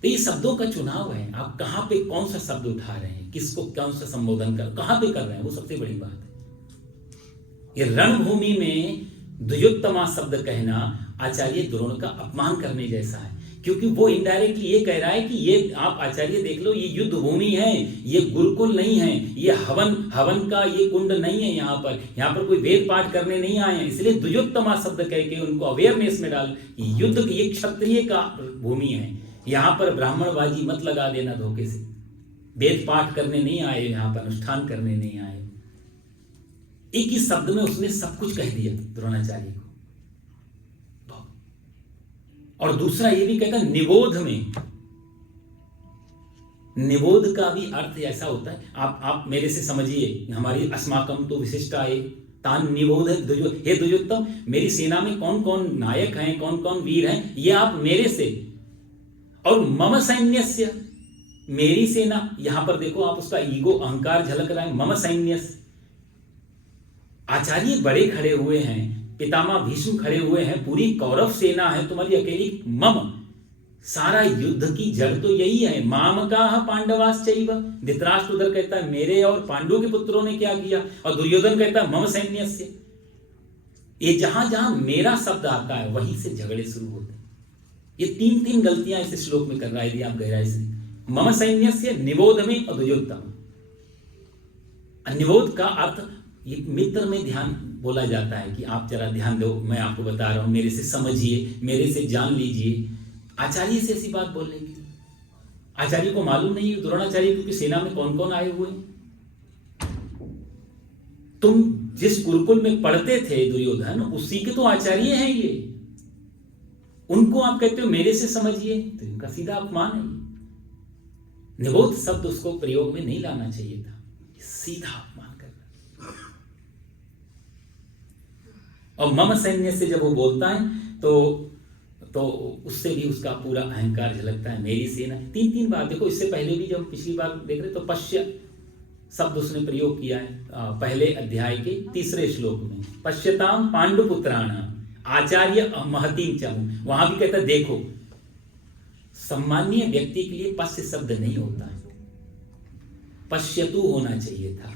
तो ये शब्दों का चुनाव है, आप कहां पे कौन सा शब्द उठा रहे हैं, किसको कौन सा संबोधन कहां पे कर रहे हैं, वो सबसे बड़ी बात है। ये रणभूमि में द्वियोत्तमा शब्द कहना आचार्य द्रोण का अपमान करने जैसा है, क्योंकि वो इनडायरेक्टली ये कह रहा है कि ये आप आचार्य देख लो, ये युद्ध भूमि है, ये गुरुकुल नहीं है, ये हवन का ये कुंड नहीं है। यहाँ पर कोई वेद पाठ करने नहीं आए हैं। इसलिए द्वियोत्तमा शब्द कह के उनको अवेयरनेस में डाल, युद्ध ये क्षत्रिय का भूमि है, यहाँ पर ब्राह्मणबाजी मत लगा देना धोखे से। वेद पाठ करने नहीं आए, यहाँ पर अनुष्ठान करने नहीं आए। एक ही शब्द में उसने सब कुछ कह दिया द्रोणाचार्य को। और दूसरा ये भी कहता निबोध में, निबोध का भी अर्थ ऐसा होता है, आप मेरे से समझिए, हमारी अस्माकम तो विशिष्टाए तान निबोध। हे दुर्योत्तम, मेरी सेना में कौन कौन नायक हैं, कौन कौन वीर हैं, ये आप मेरे से, और मम सैन्यस्य, मेरी सेना। यहां पर देखो आप उसका ईगो अहंकार झलक रहा है। मम सैन्यस्य, आचार्य बड़े खड़े हुए हैं, पितामह भीष्म खड़े हुए हैं, पूरी कौरव सेना है तुम्हारी अकेली। मम, सारा युद्ध की जड़ तो यही है। माम का पांडवाश्चैव, धृतराष्ट्र उधर कहता है मेरे और पांडु के पुत्रों ने क्या किया, और दुर्योधन कहता है मम सैन्यस्य। ये जहां जहां मेरा शब्द आता है वहीं से झगड़े शुरू होते हैं। ये तीन गलतियां इस श्लोक में कर रहा है, यदि आप गहराई से। मम सैन्यस्य, निबोध में, और दुर्योत्तम। निबोध का अर्थ ये मित्र में ध्यान बोला जाता है कि आप जरा ध्यान दो, मैं आपको बता रहा हूं, मेरे से समझिए, मेरे से जान लीजिए। आचार्य से ऐसी बात बोलने की, आचार्य को मालूम नहीं है द्रोणाचार्य की सेना में कौन कौन आए हुए हैं। तुम जिस गुरुकुल में पढ़ते थे दुर्योधन, उसी के तो आचार्य हैं ये, उनको आप कहते हो मेरे से समझिए, तो इनका सीधा अपमान है। निबोध शब्द उसको प्रयोग में नहीं लाना चाहिए था, सीधा अपमान करना। और मम सैन्य से जब वो बोलता है तो उससे भी उसका पूरा अहंकार झलकता है। मेरी सेना, तीन तीन बार देखो, इससे पहले भी जब पिछली बार देख रहे तो पश्य शब्द उसने प्रयोग किया है पहले अध्याय के 3 श्लोक में। पश्यताम पांडुपुत्राणाम आचार्य महतीम चाहूं, वहां भी कहता देखो। सम्मानीय व्यक्ति के लिए पश्य शब्द नहीं होता है, पश्यतु होना चाहिए था।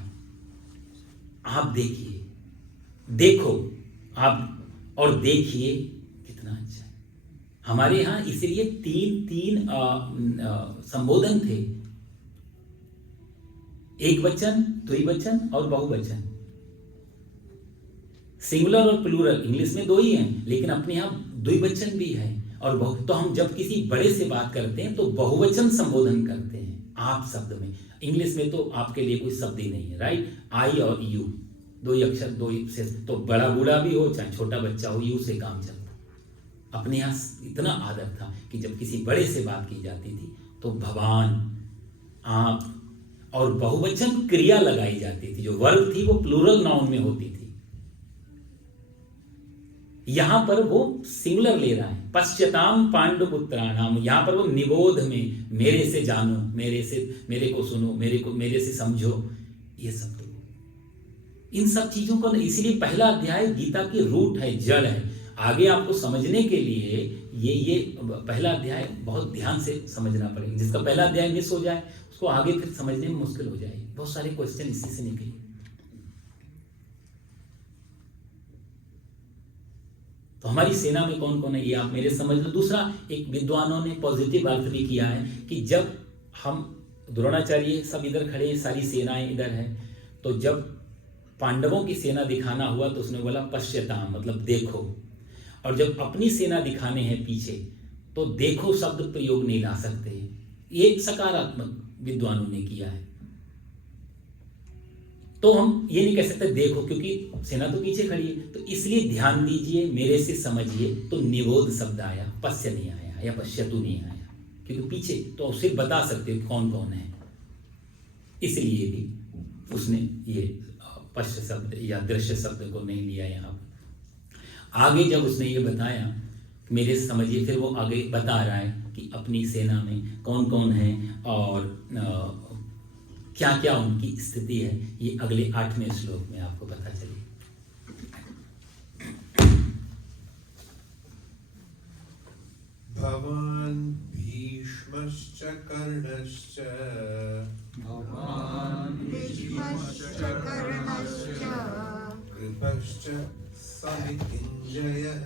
आप देखिए, देखो आप और देखिए कितना अच्छा है। हमारे यहां इसलिए तीन संबोधन थे, एक वचन, द्विवचन और बहुवचन। सिंगुलर और प्लूरल इंग्लिश में 2 ही हैं, लेकिन अपने यहां द्विवचन भी है और बहु। तो हम जब किसी बड़े से बात करते हैं तो बहुवचन संबोधन करते हैं आप शब्द में। इंग्लिश में तो आपके लिए कोई शब्द ही नहीं है, राइट। आई और यू, 2 ही अक्षर, 2 ही से, तो बड़ा बूढ़ा भी हो चाहे छोटा बच्चा हो, यू से काम चलता। अपने यहाँ इतना आदर था कि जब किसी बड़े से बात की जाती थी तो भगवान, आप, और बहुवचन क्रिया लगाई जाती थी। जो वर्ब थी वो प्लूरल नाउन में होती थी। यहां पर वो सिंगुलर ले रहा है, पश्यताम पांडुपुत्राणाम। यहां पर वो निबोध में, मेरे से जानो, मेरे को सुनो, मेरे से समझो, ये सब। इन सब चीजों को, इसलिए पहला अध्याय गीता की रूट है, जड़ है। आगे आपको समझने के लिए ये पहला अध्याय बहुत ध्यान से समझना पड़ेगा। जिसका पहला अध्याय मिस हो जाए उसको आगे फिर समझने में मुश्किल हो जाएगी। बहुत सारे क्वेश्चन इसी से निकले। तो हमारी सेना में कौन कौन है ये आप मेरे समझ लो। दूसरा, एक विद्वानों ने पॉजिटिव अर्थ भी किया है कि जब हम द्रोणाचार्य सब इधर खड़े हैं, सारी सेनाएं इधर है, तो जब पांडवों की सेना दिखाना हुआ तो उसने बोला पश्यताम, मतलब देखो। और जब अपनी सेना दिखाने हैं पीछे तो देखो शब्द प्रयोग नहीं ला सकते। ये सकारात्मक विद्वानों ने किया है। तो हम ये नहीं कह सकते देखो, क्योंकि सेना तो पीछे खड़ी है। तो इसलिए ध्यान दीजिए, मेरे से समझिए। तो निबोध शब्द आया, पश्य नहीं आया या पश्यतु नहीं आया, क्योंकि पीछे तो उसे बता सकते हो कौन कौन है। इसलिए भी उसने ये पश्य शब्द या दृश्य शब्द को नहीं लिया यहाँ। आगे जब उसने ये बताया मेरे से समझिए, फिर वो आगे बता रहा है कि अपनी सेना में कौन कौन है और क्या क्या उनकी स्थिति है। ये अगले 8वें श्लोक में आपको पता चलेगा। भवान् भीष्मश्च कर्णश्च कृपश्च समितिञ्जयः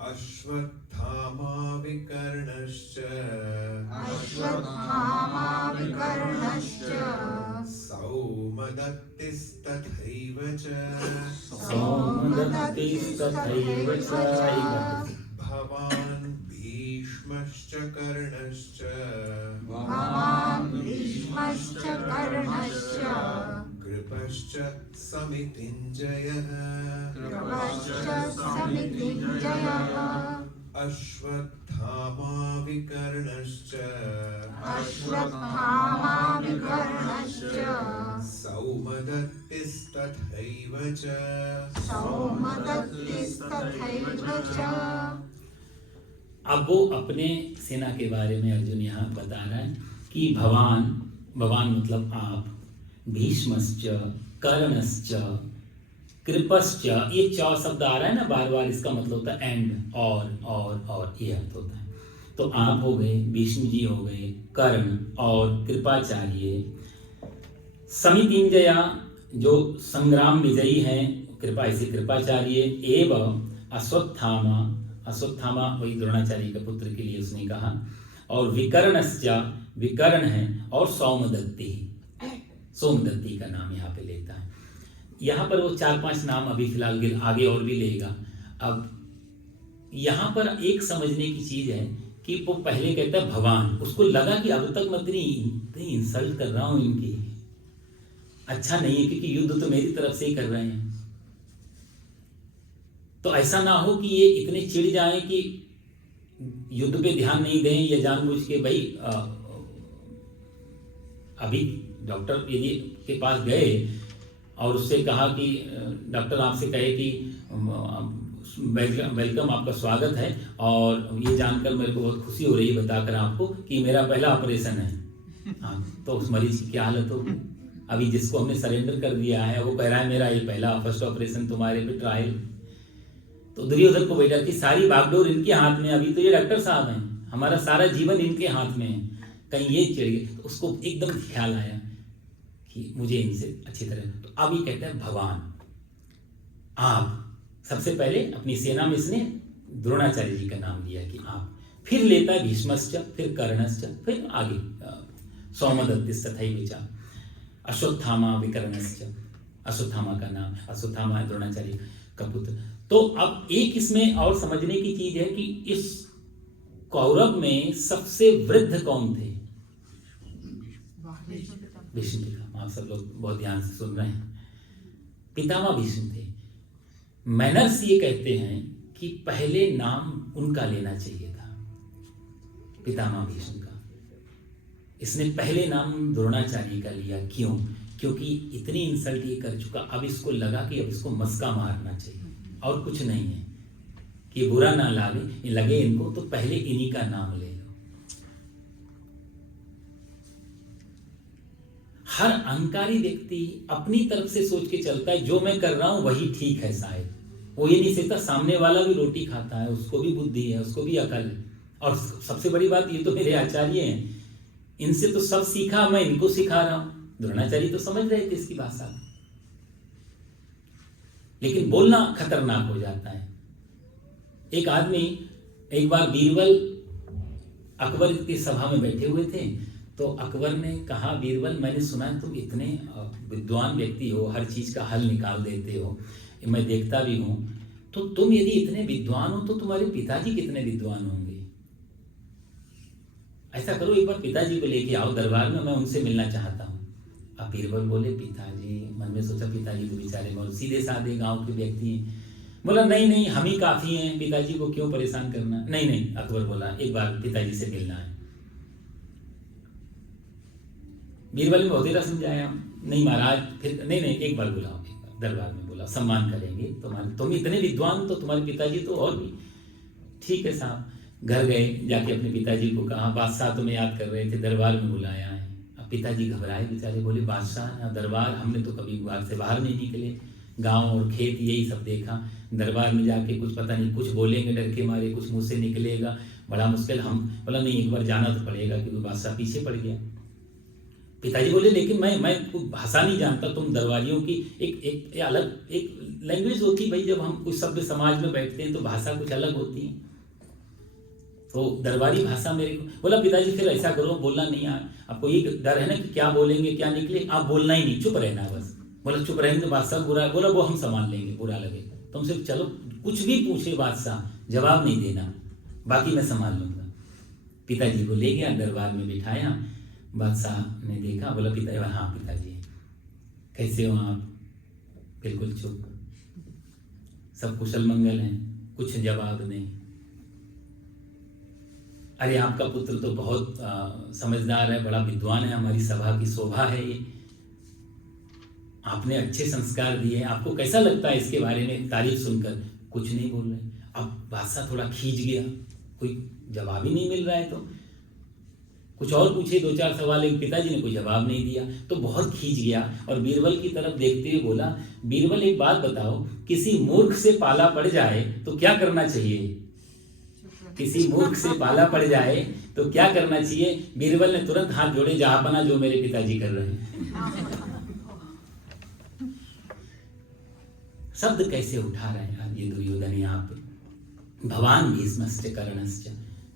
अश्वत्थामा विकर्णश्च सौमदत्तिस्तथैव च भवान् भीष्मश्च कर्णश्च कृपश्च समितिञ्जयः अश्वत्थामा विकर्णश्च सौमदत्तिस्तथैव च। अब वो अपने सेना के बारे में अर्जुन यहाँ बता रहा है कि भगवान मतलब आप, भीष्मश्च कर्णश्च कृपश्च, ये च शब्द आ रहा है ना बार बार, इसका मतलब होता है एंड, और ये अर्थ होता है। तो आप हो गए, भीष्म जी हो गए, कर्ण और कृपाचार्य, समितिंजया जो संग्राम विजयी हैं, कृपा ऐसे कृपाचार्य, एवं अश्वत्थामा वही द्रोणाचार्य के पुत्र के लिए उसने कहा, और विकर्णश्च विकर्ण है, और सोमदत्ती का नाम यहाँ पे लेता है। यहाँ पर वो 4-5 नाम अभी फिलहाल आगे और भी लेगा। अब यहाँ पर एक समझने की चीज है कि वो पहले कहता है भगवान, उसको लगा कि अब तक मैं इतनी इंसल्ट कर रहा हूँ इनकी, अच्छा नहीं है, क्योंकि युद्ध तो मेरी तरफ से ही कर रहे हैं। तो ऐसा ना हो कि ये इतने चिढ़ जाएं कि युद्ध पे ध्यान नहीं दें या जानबूझ के भाई अभी डॉक्टर यदि के पास गए और उससे कहा कि डॉक्टर आपसे कहे कि वेलकम, आपका स्वागत है, और ये जानकर मेरे को बहुत खुशी हो रही है बताकर आपको कि मेरा पहला ऑपरेशन है। हाँ, तो उस मरीज की क्या हालत होगी? अभी जिसको हमने सरेंडर कर दिया है वो कह रहा है मेरा ये पहला फर्स्ट ऑपरेशन तुम्हारे पे ट्रायल। तो दुर्योधन को बैठा कि सारी बागडोर इनके हाथ में, अभी तो ये डॉक्टर साहब हैं, हमारा सारा जीवन इनके हाथ में है, कहीं ये चिढ़ गए। तो उसको एकदम ख्याल आया कि मुझे इनसे अच्छी तरह, तो अब ये कहता है भगवान आप, सबसे पहले अपनी सेना में इसने द्रोणाचार्य जी का नाम लिया कि आप, फिर लेता है भीष्मश्च, फिर कर्णश्च, फिर आगे सौमदत्तिश्च तथैव च, अश्वत्थामा विकर्णश्च, अश्वत्थामा का नाम, अश्वत्थामा द्रोणाचार्य का पुत्र। तो अब एक इसमें और समझने की चीज है कि इस कौरव में सबसे वृद्ध कौन थे? भीष्म पितामह। आप सब लोग बहुत ध्यान से सुन रहे हैं। पितामह भीष्म थे। मैनर्स ये कहते हैं कि पहले नाम उनका लेना चाहिए था, पितामह भीष्म का। इसने पहले नाम द्रोणाचार्य का लिया। क्यों? क्योंकि इतनी इंसल्ट ये कर चुका, अब इसको लगा कि अब इसको मस्का मारना चाहिए, और कुछ नहीं है कि बुरा ना लगे इनको, तो पहले इन्हीं का नाम ले लो। हर अहंकारी व्यक्ति अपनी तरफ से सोच के चलता है जो मैं कर रहा हूं वही ठीक है शायद। वो ये नहीं सोचता सामने वाला भी रोटी खाता है, उसको भी बुद्धि है, उसको भी अकल है। और सबसे बड़ी बात, ये तो मेरे आचार्य हैं, इनसे तो सब सीखा, मैं इनको सिखा रहा हूं। द्रोणाचार्य तो समझ रहे थे इसकी भाषा, लेकिन बोलना खतरनाक हो जाता है। एक आदमी, एक बार बीरबल अकबर की सभा में बैठे हुए थे, तो अकबर ने कहा, बीरबल मैंने सुना है तुम इतने विद्वान व्यक्ति हो, हर चीज का हल निकाल देते हो, मैं देखता भी हूं, तो तुम यदि इतने विद्वान हो तो तुम्हारे पिताजी कितने विद्वान होंगे? ऐसा करो, एक बार पिताजी को लेके आओ दरबार में, मैं उनसे मिलना चाहता हूँ। अब बीरबल बोले पिताजी, मन में सोचा पिताजी तो बेचारे बहुत सीधे साधे गांव के व्यक्ति हैं। बोला नहीं हम ही काफी हैं, पिताजी को क्यों परेशान करना। नहीं, अकबर बोला एक बार पिताजी से मिलना है। बीरबल ने बहुत देर समझाया, नहीं महाराज, फिर नहीं एक बार बुलाओ, एक बार दरबार में बोला, सम्मान करेंगे तुम्हारे, तुम इतने विद्वान तो तुम्हारे पिताजी तो और भी। ठीक है साहब। घर गए, जाके अपने पिताजी को कहा, बादशाह तुम्हें याद कर रहे थे, दरबार में बुलाया है। अब पिताजी घबराए बेचारे, बोले बादशाह दरबार, हमने तो कभी घर से बाहर नहीं निकले, गांव और खेत यही सब देखा, दरबार में जाके कुछ पता नहीं, कुछ बोलेंगे डर के मारे, कुछ मुंह से निकलेगा, बड़ा मुश्किल। हम बोला नहीं, एक बार जाना तो पड़ेगा, क्योंकि बादशाह पीछे पड़ गया। पिताजी बोले लेकिन मैं भाषा नहीं जानता, तुम दरबारियों की एक अलग एक लैंग्वेज होती भाई, जब हम कुछ सभ्य समाज में बैठते हैं तो भाषा कुछ अलग होती है, तो दरबारी भाषा मेरे को। बोला पिताजी फिर ऐसा करो, बोलना नहीं, आपको ये डर है ना कि क्या बोलेंगे क्या निकले, आप बोलना ही नहीं, चुप रहना बस। बोला चुप रहेंगे तो बादशाह बुरा, बोला वो हम संभाल लेंगे, बुरा लगे तुम सिर्फ चलो, कुछ भी पूछे बादशाह जवाब नहीं देना, बाकी मैं संभाल लूंगा। पिताजी को ले गया, दरबार में बिठाया, बादशाह ने देखा, बोला पिताजी, हाँ पिताजी कैसे हो आप? बिल्कुल चुप, सब कुशल मंगल हैं, कुछ जवाब नहीं। अरे आपका पुत्र तो बहुत समझदार है, बड़ा विद्वान है, हमारी सभा की शोभा है ये, आपने अच्छे संस्कार दिए, आपको कैसा लगता है इसके बारे में तारीफ सुनकर? कुछ नहीं बोल रहे। अब बादशाह थोड़ा खींच गया, कोई जवाब ही नहीं मिल रहा है, तो कुछ और पूछे, 2-4 सवाल, एक पिताजी ने कोई जवाब नहीं दिया, तो बहुत खींच गया और बीरबल की तरफ देखते हुए बोला, बीरबल एक बात बताओ, किसी मूर्ख से पाला पड़ जाए तो क्या करना चाहिए? किसी मूर्ख से पाला पड़ जाए तो क्या करना चाहिए? बीरबल ने तुरंत हाथ जोड़े, जहापना जो मेरे पिताजी कर रहे हैं। शब्द कैसे उठा रहे हैं ये दुर्योधन यहाँ पे। भवान भीष्मश्च कर्णश्च,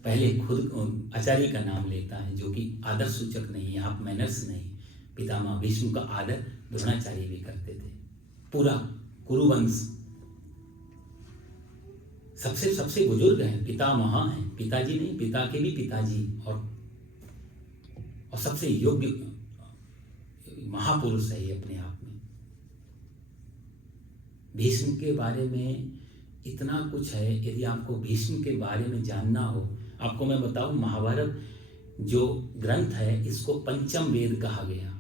पहले खुद आचार्य का नाम लेता है, जो कि आदर सूचक नहीं है, आप मैनर्स नहीं। पितामह भीष्म का आदर द्रोणाचार्य भी करते थे। पूरा कुरुवंश सबसे बुजुर्ग हैं, पितामह हैं, पिताजी नहीं, पिता के भी पिताजी, और सबसे योग्य महापुरुष है ये अपने आप में। भीष्म के बारे में इतना कुछ है, यदि आपको भीष्म के बारे में जानना हो, आपको मैं बताऊं, महाभारत जो ग्रंथ है इसको पंचम वेद कहा गया,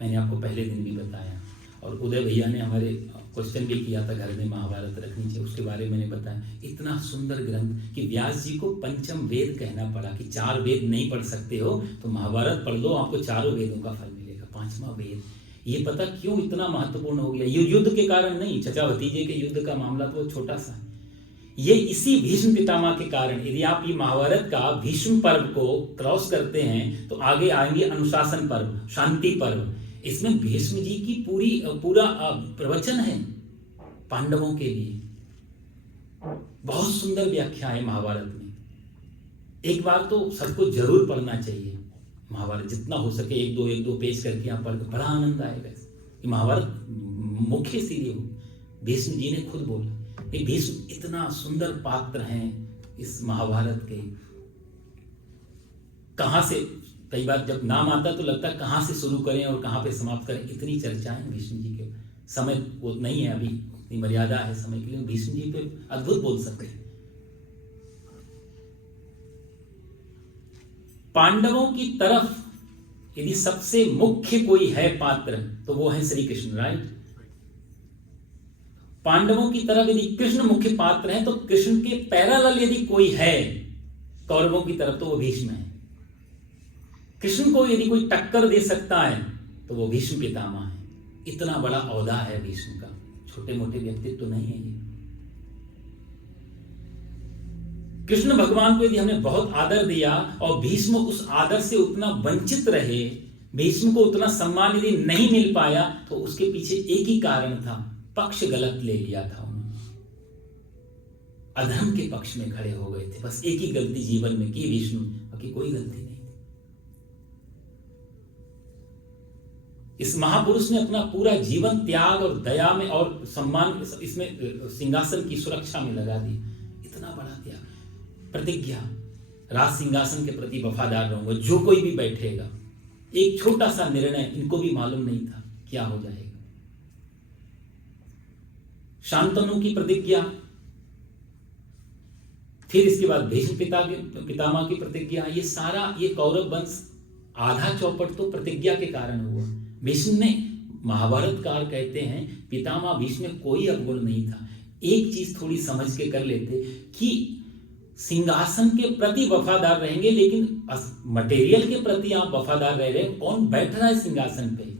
मैंने आपको पहले दिन भी बताया। और उदय भैया ने हमारे क्वेश्चन भी किया था घर में महाभारत रखनी चाहिए, उसके बारे में मैंने बताया। इतना सुंदर ग्रंथ कि व्यास जी को पंचम वेद कहना पड़ा कि 4 वेद नहीं पढ़ सकते हो तो महाभारत पढ़ लो, आपको 4 वेदों का फल मिलेगा। 5वां वेद, ये पता क्यों इतना महत्वपूर्ण हो गया? ये युद्ध के कारण नहीं, चचा भतीजे के युद्ध का मामला तो छोटा सा है, ये इसी भीष्म पितामह के कारण। यदि आप ये महाभारत का भीष्म पर्व को क्रॉस करते हैं तो आगे आएंगे अनुशासन पर्व, शांति पर्व। इसमें भीष्म जी की पूरा प्रवचन है पांडवों के लिए। बहुत सुंदर व्याख्या है महाभारत में। एक बार तो सबको जरूर पढ़ना चाहिए महाभारत, जितना हो सके एक दो पेज करके आप पढ़, बड़ा आनंद आएगा। ये महाभारत मुख्य सीरियल हो, भीष्म जी ने खुद बोला कि भीष्म इतना सुंदर पात्र हैं इस महाभारत के। कहां से, कई बार जब नाम आता तो लगता है कहां से शुरू करें और कहां पे समाप्त करें, इतनी चर्चाएं भीष्म जी के। समय वो नहीं है अभी, इतनी मर्यादा है समय के लिए, भीष्म जी पे अद्भुत बोल सकते हैं। पांडवों की तरफ यदि सबसे मुख्य कोई है पात्र तो वो है श्री कृष्ण, राइट। पांडवों की तरफ यदि कृष्ण मुख्य पात्र है तो कृष्ण के पैरेलल यदि कोई है कौरवों की तरफ तो वो भीष्म है। कृष्ण को यदि कोई टक्कर दे सकता है तो वो भीष्म पितामह है। इतना बड़ा औदा है भीष्म का, छोटे मोटे व्यक्तित्व तो नहीं है ये। कृष्ण भगवान को यदि हमने बहुत आदर दिया और भीष्म उस आदर से उतना वंचित रहे, भीष्म को उतना सम्मान यदि नहीं मिल पाया तो उसके पीछे एक ही कारण था, पक्ष गलत ले लिया था उन्होंने, अधर्म के पक्ष में खड़े हो गए थे। बस एक ही गलती जीवन में की भीष्म, बाकी कोई गलती नहीं थी। इस महापुरुष ने अपना पूरा जीवन त्याग और दया में और सम्मान इसमें सिंहासन की सुरक्षा में लगा दी। इतना बड़ा त्याग, प्रतिज्ञा, राज सिंहासन के प्रति वफादार रहूंगा, जो कोई भी बैठेगा। एक छोटा सा निर्णय इनको भी मालूम नहीं था क्या हो जाएगा। शांतनु की प्रतिज्ञा, फिर इसके बाद भीष्म पितामह की प्रतिज्ञा। ये सारा ये कौरव वंश आधा चौपट तो प्रतिज्ञा के कारण हुआ। भीष्म ने, महाभारतकार कहते हैं पितामह भीष्म में कोई अवगुण नहीं था। एक चीज थोड़ी समझ के कर लेते कि सिंहासन के प्रति वफादार रहेंगे, लेकिन मटेरियल के प्रति आप वफादार रह रहे हैं, कौन बैठ रहा है सिंहासन पे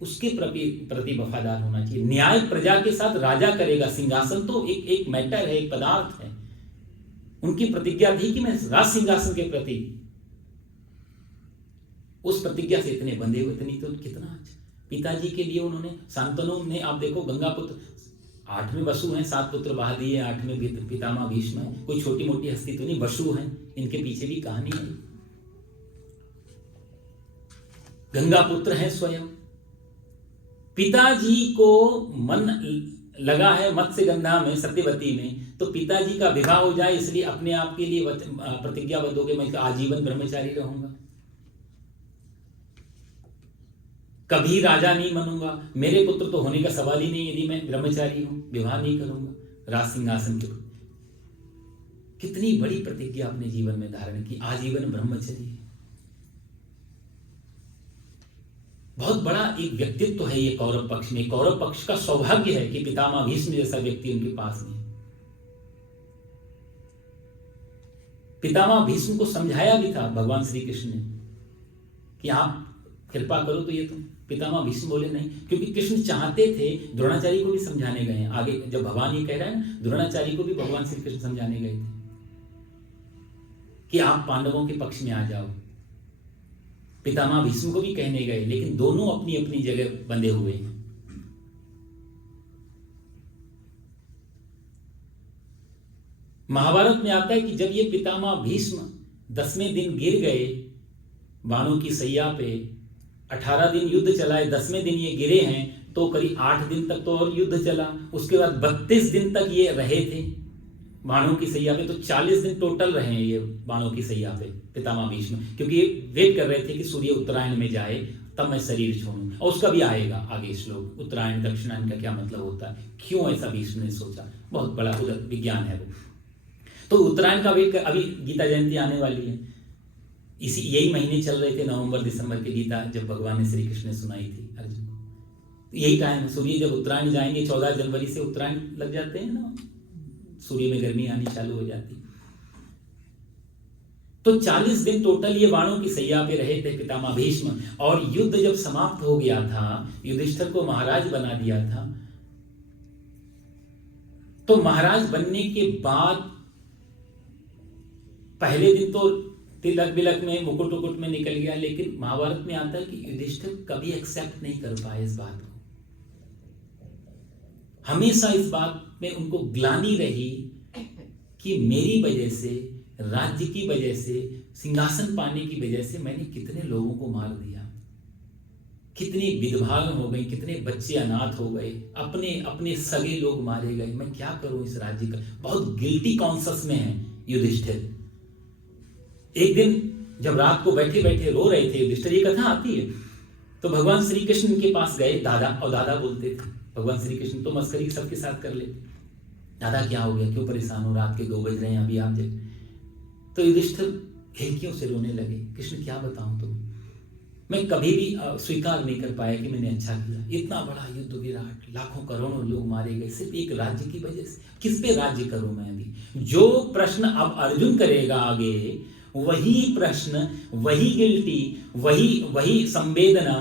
उसके प्रति वफादार होना चाहिए। न्याय प्रजा के साथ राजा करेगा, सिंहासन तो एक मैटर है, एक पदार्थ है। उनकी प्रतिज्ञा थी कि मैं राज सिंहासन के प्रति, उस प्रतिज्ञा से इतने बंधे हुए, इतनी तो कितना अच्छा। पिताजी के लिए उन्होंने, शांतनु ने, आप देखो गंगापुत्र, 8वें वसु हैं, 7 पुत्र बहा दिए, 8वें पितामह भीष्म है। कोई छोटी मोटी हस्ती तो नहीं, वसु हैं, इनके पीछे भी कहानी है। गंगापुत्र हैं स्वयं। पिताजी को मन लगा है मत्स्य गंधा में, सत्यवती में, तो पिताजी का विवाह हो जाए इसलिए अपने आप के लिए प्रतिज्ञाबद्ध हो गए, मैं आजीवन ब्रह्मचारी रहूंगा, कभी राजा नहीं बनूंगा, मेरे पुत्र तो होने का सवाल ही नहीं यदि मैं ब्रह्मचारी हूं, विवाह नहीं करूंगा राज सिंहासन के। कितनी बड़ी प्रतिज्ञा अपने जीवन में धारण की, आजीवन ब्रह्मचर्य। बहुत बड़ा एक व्यक्तित्व है ये कौरव पक्ष में। कौरव पक्ष का सौभाग्य है कि पितामह भीष्म जैसा व्यक्ति उनके पास नहीं। पितामह भीष्म को समझाया भी था भगवान श्री कृष्ण ने कि आप कृपा करो, तो ये तुम, पितामह भीष्म बोले नहीं, क्योंकि कृष्ण चाहते थे, द्रोणाचार्य को भी समझाने गए हैं आगे, जब भगवान ये कह रहे हैं, द्रोणाचार्य को भी भगवान श्री कृष्ण समझाने गए थे कि आप पांडवों के पक्ष में आ जाओ। पितामह भीष्म को भी कहने गए, लेकिन दोनों अपनी अपनी जगह बंधे हुए हैं। महाभारत में आता है कि जब ये पितामह भीष्म 10वें दिन गिर गए बाणों की सैया पे, 18 दिन युद्ध चला है, 10वें दिन ये गिरे हैं, तो करीब 8 दिन तक तो और युद्ध चला। उसके बाद 32 दिन तक ये रहे थे बाणों की सैया पे, तो 40 दिन टोटल रहे हैं ये बाणों की सैया पे पितामह भीष्म, क्योंकि ये वेट कर रहे थे कि सूर्य उत्तरायण में जाए तब मैं शरीर छोड़ूं। और उसका भी आएगा आगे श्लोक, उत्तरायण दक्षिणायन का क्या मतलब होता है, क्यों ऐसा भीष्म ने सोचा, बहुत बड़ा विज्ञान है वो। तो उत्तरायण का वेट कर, अभी गीता जयंती आने वाली है, यही महीने चल रहे थे, नवंबर दिसंबर की गीता जब भगवान ने श्री कृष्ण ने सुनाई थी अर्जुन को। यही टाइम है, सूर्य जब उत्तरायण जाएंगे 14 जनवरी से उत्तरायण लग जाते हैं ना, सूर्य में गर्मी आनी चालू हो जाती। तो 40 दिन टोटल ये बाणों की सैया पे रहे थे पितामह भीष्म, और युद्ध जब समाप्त हो गया था, युधिष्ठिर को महाराज बना दिया था, तो महाराज बनने के बाद पहले दिन तो तिलक बिलक में मुकुट उकुट में निकल गया, लेकिन महाभारत में आता है कि युधिष्ठिर कभी एक्सेप्ट नहीं कर पाए इस बात को। हमेशा इस बात में उनको ग्लानि रही कि मेरी वजह से, राज्य की वजह से, सिंहासन पाने की वजह से मैंने कितने लोगों को मार दिया, कितनी विधवाएं हो गई, कितने बच्चे अनाथ हो गए, अपने अपने सगे लोग मारे गए, मैं क्या करूं इस राज्य का। बहुत गिल्टी कॉन्शियस में है युधिष्ठिर। एक दिन जब रात को बैठे बैठे रो रहे थे युधिष्ठिर, ये कथा आती है, तो भगवान श्री कृष्ण के पास गए दादा, और दादा बोलते थे, भगवान श्री कृष्ण तो मस्करी सबके साथ कर लेते, दादा क्या हो गया, क्यों परेशान हो, रात के 2 बज रहे हैं अभी आप जब। तो युधिष्ठिर हेलकियों से रोने लगे, कृष्ण क्या बताऊं तुम्हें, मैं कभी भी स्वीकार नहीं कर पाया कि मैंने अच्छा किया, इतना बड़ा युद्ध विराट, लाखों करोड़ों लोग मारे गए सिर्फ एक राज्य की वजह से, किस पे राज्य करूं मैं अभी। जो प्रश्न अब अर्जुन करेगा आगे, वही प्रश्न, वही गिल्टी, वही संवेदना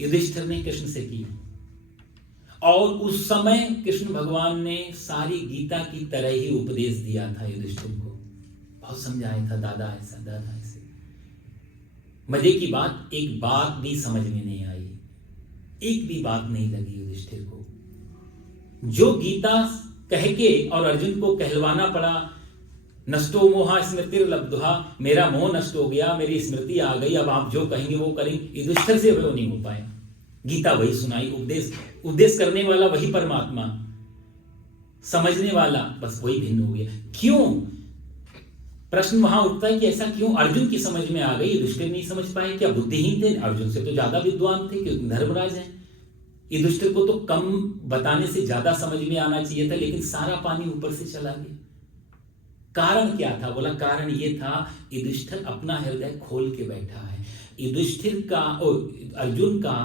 युधिष्ठिर ने कृष्ण से की। और उस समय कृष्ण भगवान ने सारी गीता की तरह ही उपदेश दिया था युधिष्ठिर को, बहुत समझाया था, दादा ऐसा, दादा ऐसे। मजे की बात, एक बात भी समझ में नहीं आई, एक भी बात नहीं लगी युधिष्ठिर को। जो गीता कह के और अर्जुन को कहलवाना पड़ा, नष्टो मोहा स्मृतिर्लब्ध्वा, मेरा मोह नष्ट हो गया, मेरी स्मृति आ गई, अब आप जो कहेंगे वो करेंगे, युधिष्ठिर से वो नहीं हो पाया। गीता वही सुनाई, उपदेश करने वाला वही परमात्मा, समझने वाला बस वही भिन्न हो गया। क्यों? प्रश्न वहां उठता है कि ऐसा क्यों? अर्जुन की समझ में आ गई, युधिष्ठिर नहीं समझ पाए। क्या बुद्धिहीन थे? अर्जुन से तो ज्यादा विद्वान थे, क्योंकि धर्मराज हैं। युधिष्ठिर को तो कम बताने से ज्यादा समझ में आना चाहिए था, लेकिन सारा पानी ऊपर से चला गया। कारण क्या था? बोला कारण ये था, युधिष्ठिर अपना हृदय खोल के बैठा है। युधिष्ठिर का अर्जुन का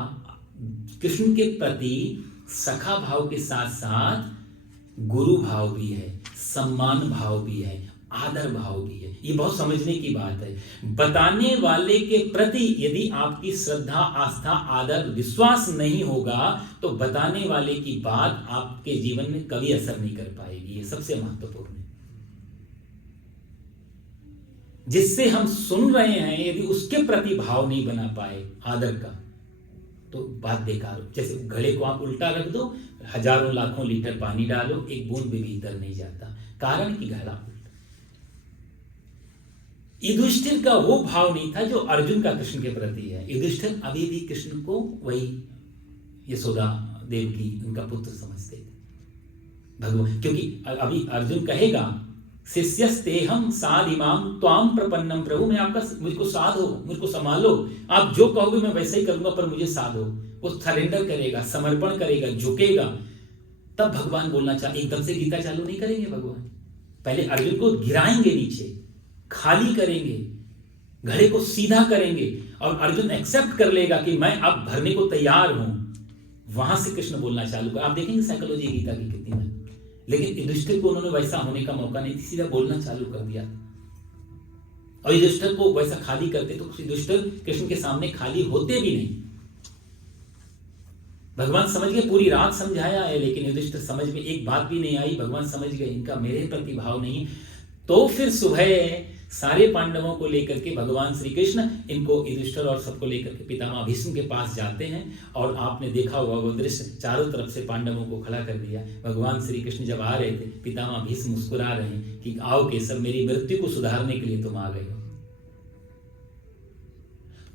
कृष्ण के प्रति सखा भाव के साथ साथ गुरु भाव भी है, सम्मान भाव भी है, आदर भाव भी है। ये बहुत समझने की बात है। बताने वाले के प्रति यदि आपकी श्रद्धा, आस्था, आदर, विश्वास नहीं होगा तो बताने वाले की बात आपके जीवन में कभी असर नहीं कर पाएगी। ये सबसे महत्वपूर्ण है। जिससे हम सुन रहे हैं यदि उसके प्रति भाव नहीं बना पाए आदर का, तो बात बेकार हो। जैसे घड़े को आप उल्टा रख दो, हजारों लाखों लीटर पानी डालो, एक बूंद भी भीतर नहीं जाता, कारण कि घड़ा उल्टा। युधिष्ठिर का वो भाव नहीं था जो अर्जुन का कृष्ण के प्रति है। युधिष्ठिर अभी भी कृष्ण को वही यशोदा देव की उनका पुत्र समझते थे भगवान, क्योंकि अभी अर्जुन कहेगा शिष्यस्तेहम साधिमाम त्वाम प्रपन्नम, प्रभु मैं आपका, मुझको साध हो, मुझको संभालो, आप जो कहोगे मैं वैसे ही करूंगा, पर मुझे साध हो। वो सरेंडर करेगा, समर्पण करेगा, झुकेगा, तब भगवान बोलना चाहे। एकदम से गीता चालू नहीं करेंगे भगवान, पहले अर्जुन को गिराएंगे नीचे, खाली करेंगे, घड़े को सीधा करेंगे, और अर्जुन एक्सेप्ट कर लेगा कि मैं अब भरने को तैयार हूं, वहां से कृष्ण बोलना चालू कर। आप देखेंगे साइकोलॉजी गीता की कितनी है। लेकिन युधिष्ठिर को उन्होंने वैसा होने का मौका नहीं, सीधा बोलना चालू कर दिया। और युधिष्ठिर को वैसा खाली करते तो युधिष्ठिर कृष्ण के सामने खाली होते भी नहीं। भगवान समझ गए, पूरी रात समझाया है, लेकिन युधिष्ठिर समझ में एक बात भी नहीं आई। भगवान समझ गए इनका मेरे प्रति भाव नहीं। तो फिर सुबह सारे पांडवों को लेकर के भगवान श्री कृष्ण इनको युधिष्ठिर और सबको लेकर के पितामह भीष्म के पास जाते हैं। और आपने देखा होगा वो दृश्य, चारों तरफ से पांडवों को खड़ा कर दिया। भगवान श्री कृष्ण जब आ रहे थे, पितामह भीष्म मुस्कुरा रहे हैं कि आओ केशव, मेरी मृत्यु को सुधारने के लिए तुम आ गए हो।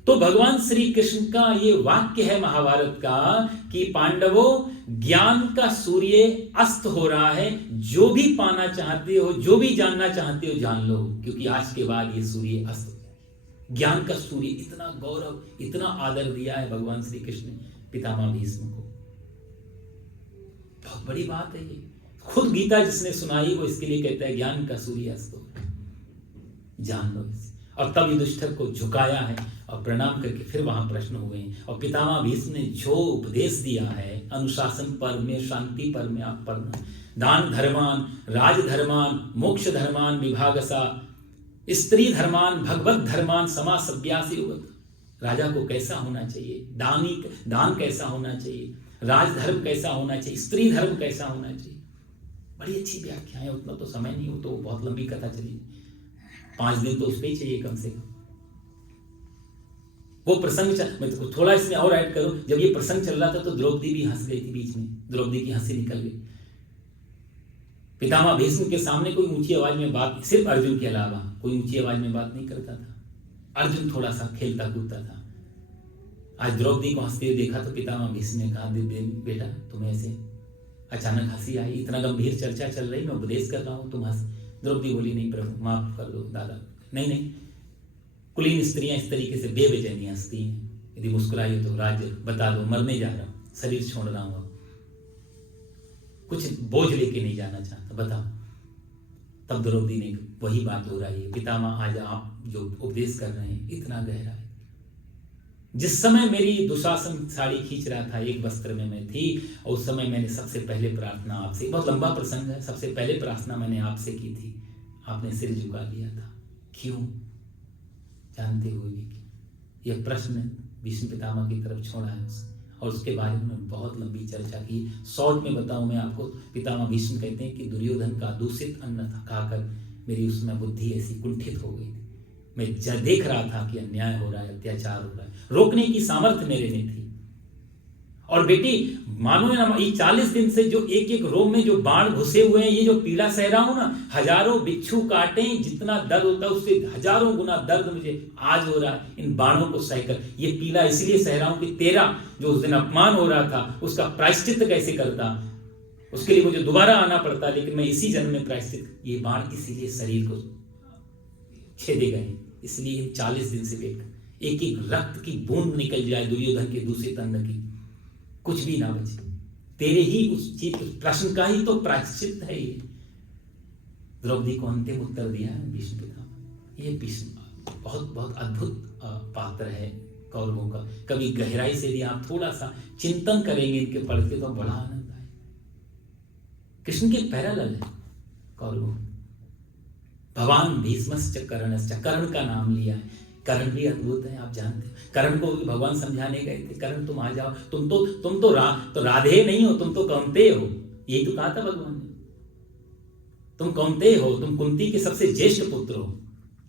तो भगवान श्री कृष्ण का ये वाक्य है महाभारत का कि पांडवों, ज्ञान का सूर्य अस्त हो रहा है। जो भी पाना चाहते हो, जो भी जानना चाहते हो, जान लो, क्योंकि आज के बाद ये सूर्य अस्त हो गया। ज्ञान का सूर्य, इतना गौरव, इतना आदर दिया है भगवान श्री कृष्ण ने पितामह भीष्म को। बहुत बड़ी बात है ये। खुद गीता जिसने सुनाई वो इसके लिए कहता है ज्ञान का सूर्य अस्त हो गया, जान लो इसे। और तब युधिष्ठिर को झुकाया है और प्रणाम करके फिर वहां प्रश्न हुए हैं। और पितामह भीष्म ने जो उपदेश दिया है, अनुशासन पर में, शांति पर में, आप पर दान धर्मान, राज धर्मान, मोक्ष धर्मान, विभागसा, स्त्री धर्मान, भगवत धर्मान, समासभ्यासी युगत। राजा को कैसा होना चाहिए, दान कैसा होना चाहिए, राजधर्म कैसा होना चाहिए, स्त्री धर्म कैसा होना चाहिए। बड़ी अच्छी व्याख्या है। उतना तो समय नहीं हो तो बहुत लंबी कथा चली, 5 दिन तो उस पर ही चाहिए कम से कम। वो प्रसंग मैं तो थोड़ा इसमें और ऐड करूं, जब ये प्रसंग चल रहा था तो द्रौपदी भी हंस गई थी बीच में, द्रौपदी की हंसी निकल गई। पितामह भीष्म के सामने कोई ऊंची आवाज में बात, सिर्फ अर्जुन के अलावा कोई ऊंची आवाज में बात नहीं करता था। अर्जुन थोड़ा सा खेलता कूदता था। आज द्रौपदी को हंसते हुए देखा तो पितामह भीष्म ने कहा, बेटा तुम्हें ऐसे अचानक हंसी आई, इतना गंभीर चर्चा चल रही, मैं उपदेश कर रहा हूं, तुम हंस। द्रौपदी बोली, नहीं प्रभु माफ कर दो दादा, नहीं, कुलीन स्त्रियां इस तरीके से बेवजह नहीं हंसती हैं। यदि मुस्कुराई हो तो राज्य बता दो, मरने जा रहा हूं, शरीर छोड़ रहा हूं, कुछ बोझ लेके नहीं जाना चाहता, बताओ। तब द्रौपदी ने वही बात हो रही है, पितामह आज आप जो उपदेश कर रहे हैं इतना गहरा है। जिस समय मेरी दुशासन साड़ी खींच रहा था, एक वस्त्र में मैं थी, और उस समय मैंने सबसे पहले प्रार्थना आपसे, बहुत लंबा प्रसंग है, सबसे पहले प्रार्थना मैंने आपसे की थी, आपने सिर झुका लिया था। क्यों? जानते हुए भी क्यों? यह प्रश्न भीष्म पितामह की तरफ छोड़ा है और उसके बारे में बहुत लंबी चर्चा की। शॉर्ट में बताऊं मैं आपको, पितामह भीष्म कहते हैं कि दुर्योधन का दूषित अन्न खाकर मेरी उसमें बुद्धि ऐसी कुंठित हो गई थी। मैं देख रहा था कि अन्याय हो रहा है, अत्याचार हो रहा है, रोकने की सामर्थ्य मेरे में थी। और बेटी मानो ना, ये 40 दिन से जो एक एक रोम में जो बाण घुसे हुए हैं, ये जो पीड़ा सह रहा हूं ना, हजारों बिच्छू काटे, जितना दर्द होता है उससे हजारों गुना दर्द मुझे आज हो रहा है इन बाणों को सहकर। ये पीड़ा इसलिए सह रहा हूं कि तेरा जो उस दिन अपमान हो रहा था उसका प्रायश्चित कैसे करता, उसके लिए मुझे दोबारा आना पड़ता, लेकिन मैं इसी जन्म में प्रायश्चित, ये बाण इसीलिए शरीर को छेदे गए, इसलिए 40 दिन से लेकर एक एक रक्त की बूंद निकल जाए दुर्योधन के दूषित अन्न की, कुछ भी ना बचे। तेरे ही उस चीज प्रश्न का ही तो प्रायश्चित है ये। द्रौपदी को अंतिम उत्तर दिया है भीष्म पितामह। ये भीष्म बहुत बहुत अद्भुत पात्र है कौरवों का। कभी गहराई से यदि आप थोड़ा सा चिंतन करेंगे इनके पढ़ के तो बड़ा आनंद आए। कृष्ण के पैरेलल है कौरवों। भगवान भीष्मश्च कर्णश्च, कर्ण का नाम लिया है। कर्ण भी अद्भुत है, आप जानते हैं। कर्ण को भी भगवान समझाने गए थे, कर्ण तुम आ जाओ, तुम तो राधे नहीं हो, तुम तो कौंतेय हो। यही तो कहा था भगवान ने, तुम कौंतेय हो, तुम कुंती के सबसे ज्येष्ठ पुत्र हो,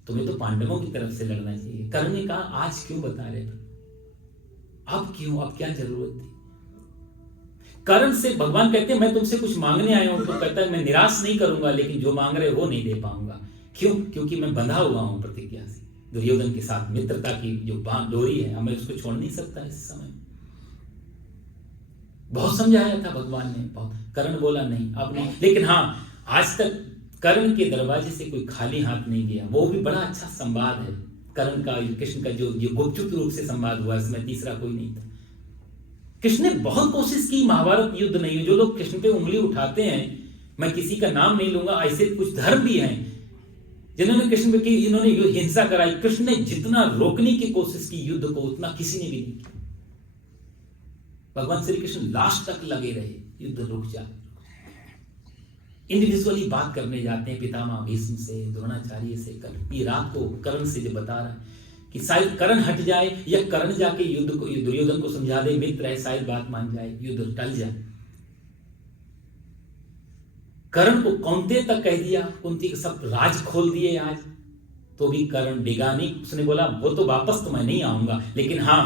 तुम्हें तो पांडवों की तरफ से लड़ना चाहिए। कर्ण ने कहा आज क्यों बता रहे थे, अब क्यों, अब क्या जरूरत थी। कर्ण से भगवान कहते हैं मैं तुमसे कुछ मांगने आया हूं, तो कहता है मैं निराश नहीं करूंगा, लेकिन जो मांग रहे हो नहीं दे पाऊंगा। क्यों? क्योंकि मैं बंधा हुआ हूं प्रतिज्ञा से। दुर्योधन के साथ मित्रता की जो डोरी है, मैं उसको छोड़ नहीं सकता इस समय। बहुत समझाया था भगवान ने, बहुत। कर्ण बोला नहीं अब नहीं, लेकिन हाँ आज तक कर्ण के दरवाजे से कोई खाली हाथ नहीं गया। वो भी बड़ा अच्छा संवाद है कर्ण का कृष्ण का, जो गुपचुप रूप से संवाद हुआ, इसमें तीसरा कोई नहीं था। कृष्ण ने बहुत कोशिश की, महाभारत युद्ध नहीं हुई। जो लोग कृष्ण पे उंगली उठाते हैं, मैं किसी का नाम नहीं लूंगा, ऐसे कुछ धर्म भी हैं जिन्होंने कृष्ण पे की, इन्होंने हिंसा कराई। कृष्ण ने जितना रोकने की कोशिश की युद्ध को, उतना किसी ने भी नहीं किया। भगवान श्री कृष्ण लास्ट तक लगे रहे, युद्ध रुक जाए। इंडिविजुअली बात करने जाते हैं पितामह भीष्म से, द्रोणाचार्य से। ये रात को कर्ण से जो बता रहा है कि शायद कर्ण हट जाए या कर्ण जाके युद्ध को, दुर्योधन को समझा दे, मित्र है, शायद बात मान जाए, युद्ध टल जाए। कर्ण को कौंते तक कह दिया, कुंती के सब राज खोल दिए आज, तो भी कर्ण डिगा नहीं। उसने बोला वो तो वापस तो मैं नहीं आऊंगा, लेकिन हाँ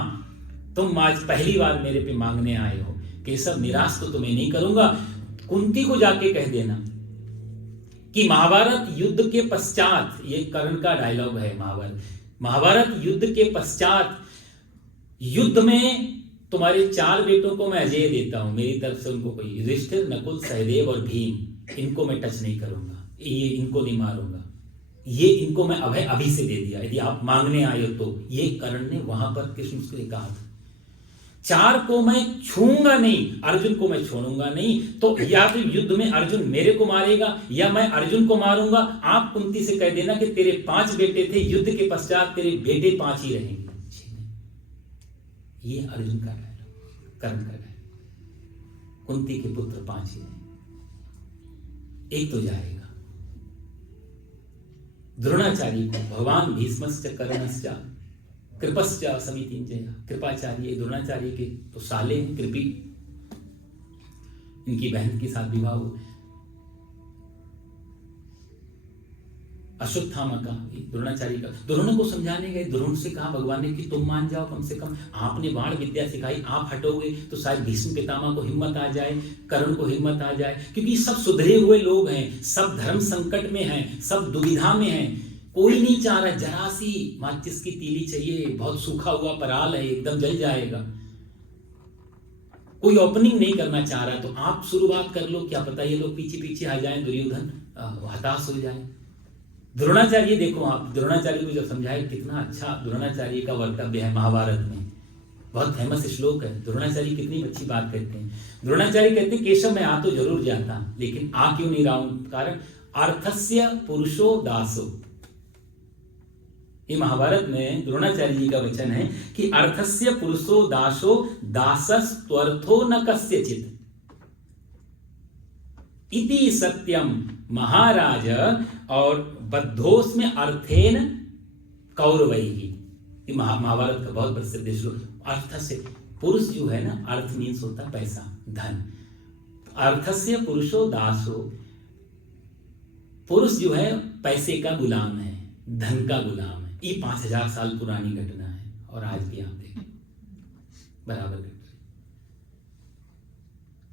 तुम आज पहली बार मेरे पे मांगने आए हो, केशव निराश तो तुम्हें नहीं करूंगा। कुंती को जाके कह देना कि महाभारत युद्ध के पश्चात, ये कर्ण का डायलॉग है, महाभारत युद्ध के पश्चात युद्ध में तुम्हारे 4 बेटों को मैं अजय देता हूं, मेरी तरफ से उनको कोई, युधिष्ठिर, नकुल, सहदेव और भीम, इनको मैं टच नहीं करूंगा, ये इनको नहीं मारूंगा, ये इनको मैं अभय अभी से दे दिया, यदि आप मांगने आए हो तो। ये कर्ण ने वहां पर कृष्ण से कहा था। 4 को मैं छूंगा नहीं, अर्जुन को मैं छोड़ूंगा नहीं, तो या तो युद्ध में अर्जुन मेरे को मारेगा या मैं अर्जुन को मारूंगा। आप कुंती से कह देना कि तेरे 5 बेटे थे, युद्ध के पश्चात तेरे बेटे 5 ही रहेंगे। ये अर्जुन का डायलॉग, कर्ण का डायलॉग। कुंती के पुत्र 5 ही रहेंगे, एक तो जाएगा। द्रोणाचार्य को भगवान भीष्मश्च कर्णश्च कृपश्च समितिंजय, कृपाचार्य द्रोणाचार्य के तो साले हैं, कृपी, इनकी बहन के साथ विवाह हुआ। अश्वत्थामा का, द्रोणाचार्य का, द्रोण को समझाने गए। द्रोण से कहा भगवान ने कि तुम मान जाओ, कम से कम आपने बाण विद्या सिखाई, आप हटोगे तो शायद भीष्म पितामह को हिम्मत आ जाए, कर्ण को हिम्मत आ जाए, क्योंकि सब सुधरे हुए लोग हैं, सब धर्म संकट में हैं, सब दुविधा में हैं। कोई नहीं चाह रहा, जरा सी माचिस की तीली चाहिए, बहुत सूखा हुआ पराल है, एकदम जल जाएगा। कोई ओपनिंग नहीं करना चाह रहा, तो आप शुरुआत कर लो, क्या पता ये लोग पीछे पीछे आ जाएं, दुर्योधन हताश हो जाए। द्रोणाचार्य देखो, आप द्रोणाचार्य को जब समझाए, कितना अच्छा द्रोणाचार्य का वक्तव्य है महाभारत में, बहुत फेमस श्लोक है। द्रोणाचार्य कितनी अच्छी बात कहते हैं। द्रोणाचार्य कहते हैं, केशव मैं आ तो जरूर जाता, लेकिन आ क्यों नहीं रहा हूं? कारण अर्थस्य पुरुषो दासो। ये महाभारत में द्रोणाचार्य जी का वचन है कि अर्थस्य पुरुषो दासो दासस्त्वर्थो न कस्यचित् इति सत्यम महाराज। और बद्धोस में अर्थेन कौरवैहि, ये महाभारत का बहुत प्रसिद्ध श्लोक। अर्थ से पुरुष जो है ना, अर्थ मीन्स होता है पैसा, धन। अर्थस्य पुरुषो दासो, पुरुष जो है पैसे का गुलाम है, धन का गुलाम है। ये 5000 साल पुरानी घटना है और आज भी आप देखें बराबर घट रही।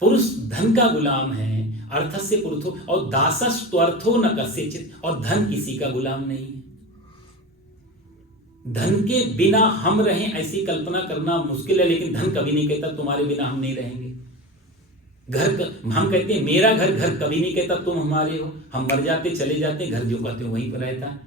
पुरुष धन का गुलाम है, अर्थस्य पुरुषो, और दासस्त्वर्थो न कस्यचित्, और धन किसी का गुलाम नहीं है। धन के बिना हम रहें ऐसी कल्पना करना मुश्किल है, लेकिन धन कभी नहीं कहता तुम्हारे बिना हम नहीं रहेंगे। हम कहते हैं मेरा घर, घर कभी नहीं कहता तुम हमारे हो। हम मर जाते चले जाते, घर जो कहते हैं वहीं पर रहता है।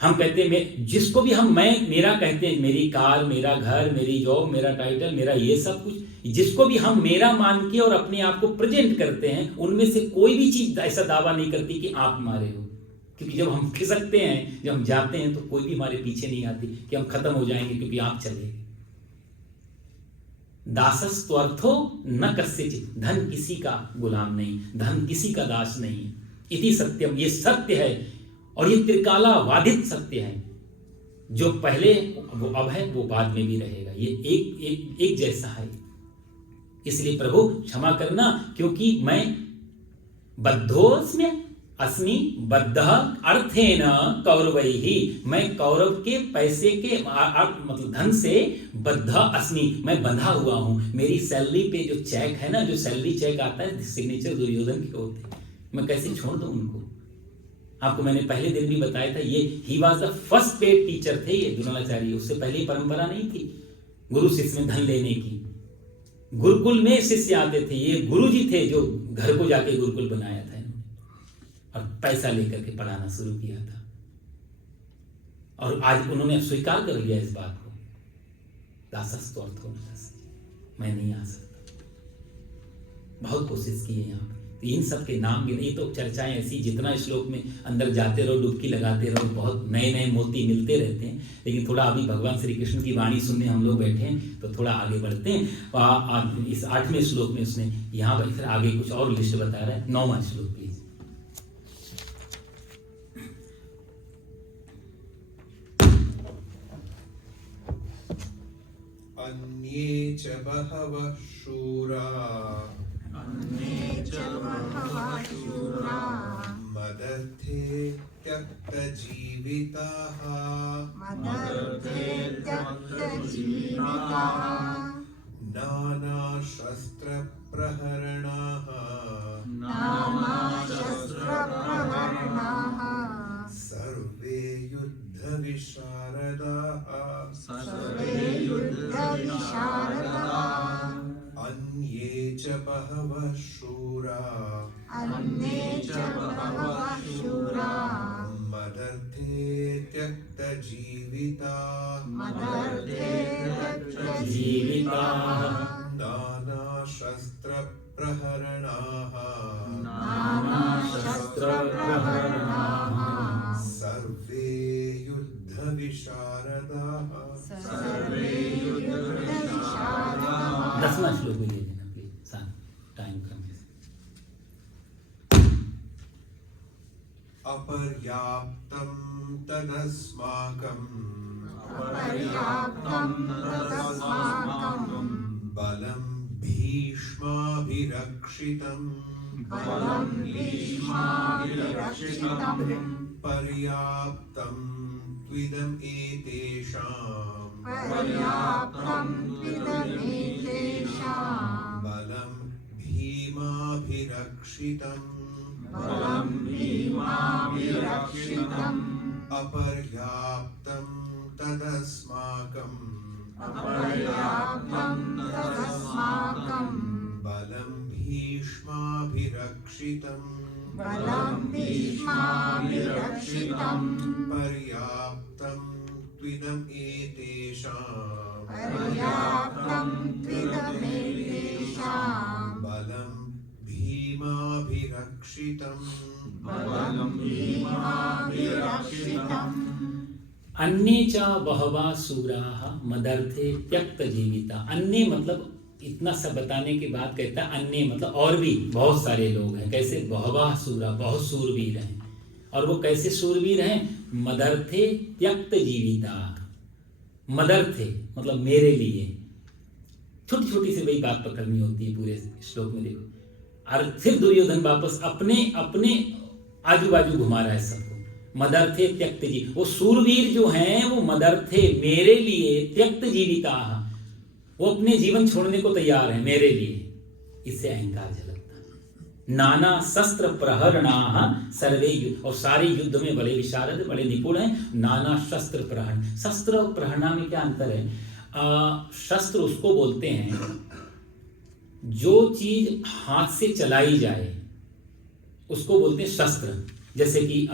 हम कहते हैं जिसको भी हम मैं मेरा कहते हैं, मेरी कार, मेरा घर, मेरी जॉब, मेरा टाइटल, मेरा ये सब कुछ, जिसको भी हम मेरा मान के और अपने आप को प्रेजेंट करते हैं, उनमें से कोई भी चीज ऐसा दावा नहीं करती कि आप हमारे हो। क्योंकि जब हम खिसकते हैं, जब हम जाते हैं, तो कोई भी हमारे पीछे नहीं आती कि हम खत्म हो जाएंगे क्योंकि आप चले गए। दासस्त्वर्थो न कस्यचित्, धन किसी का गुलाम नहीं, धन किसी का दास नहीं। इति सत्यम, ये सत्य है और ये त्रिकाला वादित सत्य है। जो पहले वो अब है, वो बाद में भी रहेगा। ये एक जैसा है। इसलिए प्रभु क्षमा करना, क्योंकि मैं बद्धोस्मि अस्मि बद्धः अर्थेन कौरवैहि, मैं कौरव के पैसे के मतलब धन से बद्ध अस्मि, मैं बंधा हुआ हूं। मेरी सैलरी पे जो चेक है ना, जो सैलरी चेक आता है, सिग्नेचर दुर्योधन के होते हैं, मैं कैसे छोड़ दूं उनको? आपको मैंने पहले दिन भी बताया था, ये he was the first paid teacher थे ये द्रोणाचार्य। उससे पहले परंपरा नहीं थी गुरु शिष्य में धन लेने की। गुरुकुल में शिष्य आते थे, ये गुरुजी थे जो घर को जाके गुरुकुल बनाया था इन्होंने, और पैसा लेकर के पढ़ाना शुरू किया था। और आज उन्होंने स्वीकार कर लिया इस बात को, दासस्त्वर्थो, मैं नहीं आ सकता। बहुत कोशिश की है यहाँ पर। इन सब के नाम भी नहीं, तो चर्चाएं ऐसी, जितना श्लोक में अंदर जाते रहो, डुबकी लगाते रहो, बहुत नए नए मोती मिलते रहते हैं। लेकिन थोड़ा अभी भगवान श्री कृष्ण की वाणी सुनने हम लोग बैठे हैं, तो थोड़ा आगे बढ़ते हैं। इस 8वें श्लोक में उसने यहाँ पर फिर आगे कुछ और लिस्ट बता रहा है। 9वां श्लोक प्लीज। अन्ये च बहवः शूरा मदर्थे त्यक्तजीविताः नानाशस्त्रप्रहरणाः सर्वे युद्धविशारदाः अन्ये च बहवः शूरा मदर्थे मदर्थे त्यक्तजीविताः जीविताः नानाशस्त्रप्रहरणाः सर्वे युद्धविशारदाः 10वां श्लोक भी ले लेना प्लीज, टाइम कम है। अपर्याप्तं तदस्माकं बलं भीष्माभिरक्षितम् पर्याप्तं त्विदम् एतेषां बलं भीमाभिरक्षितम् अपर्याप्तं तदस्माकं बलं भीष्माभिरक्षितम् पर्याप्तं त्विदम् एतेषां बलं भीमाभिरक्षितम् अन्ये च बहवा सूराः मदर्थे त्यक्त जीविता। अन्य मतलब इतना सब बताने के बाद कहता है अन्य मतलब और भी बहुत सारे लोग हैं। कैसे? बहवा सूरा, बहुत सूरवीर हैं। और वो कैसे सूरवीर हैं? मदर्थे त्यक्त जीविता। मदर्थे मतलब मेरे लिए। छोटी छोटी से वही बात पकड़नी होती है पूरे श्लोक में। देखो, और फिर दुर्योधन वापस अपने अपने आजू बाजू घुमा रहा है सबको। मदर्थे त्यक्त जी, वो सूरवीर जो हैं वो मदर्थे मेरे लिए त्यक्त जीविता, वो अपने जीवन छोड़ने को तैयार है मेरे लिए। इससे अहंकार झलकता है। नाना शस्त्र प्रहरणाः सर्वे युद्ध, और सारे युद्ध में बड़े विशारद बड़े निपुण हैं। नाना शस्त्र प्रहरण, शस्त्र और प्रहरणा में क्या अंतर है? शस्त्र उसको बोलते हैं जो चीज हाथ से चलाई जाए उसको बोलते हैं शस्त्र। जैसे कि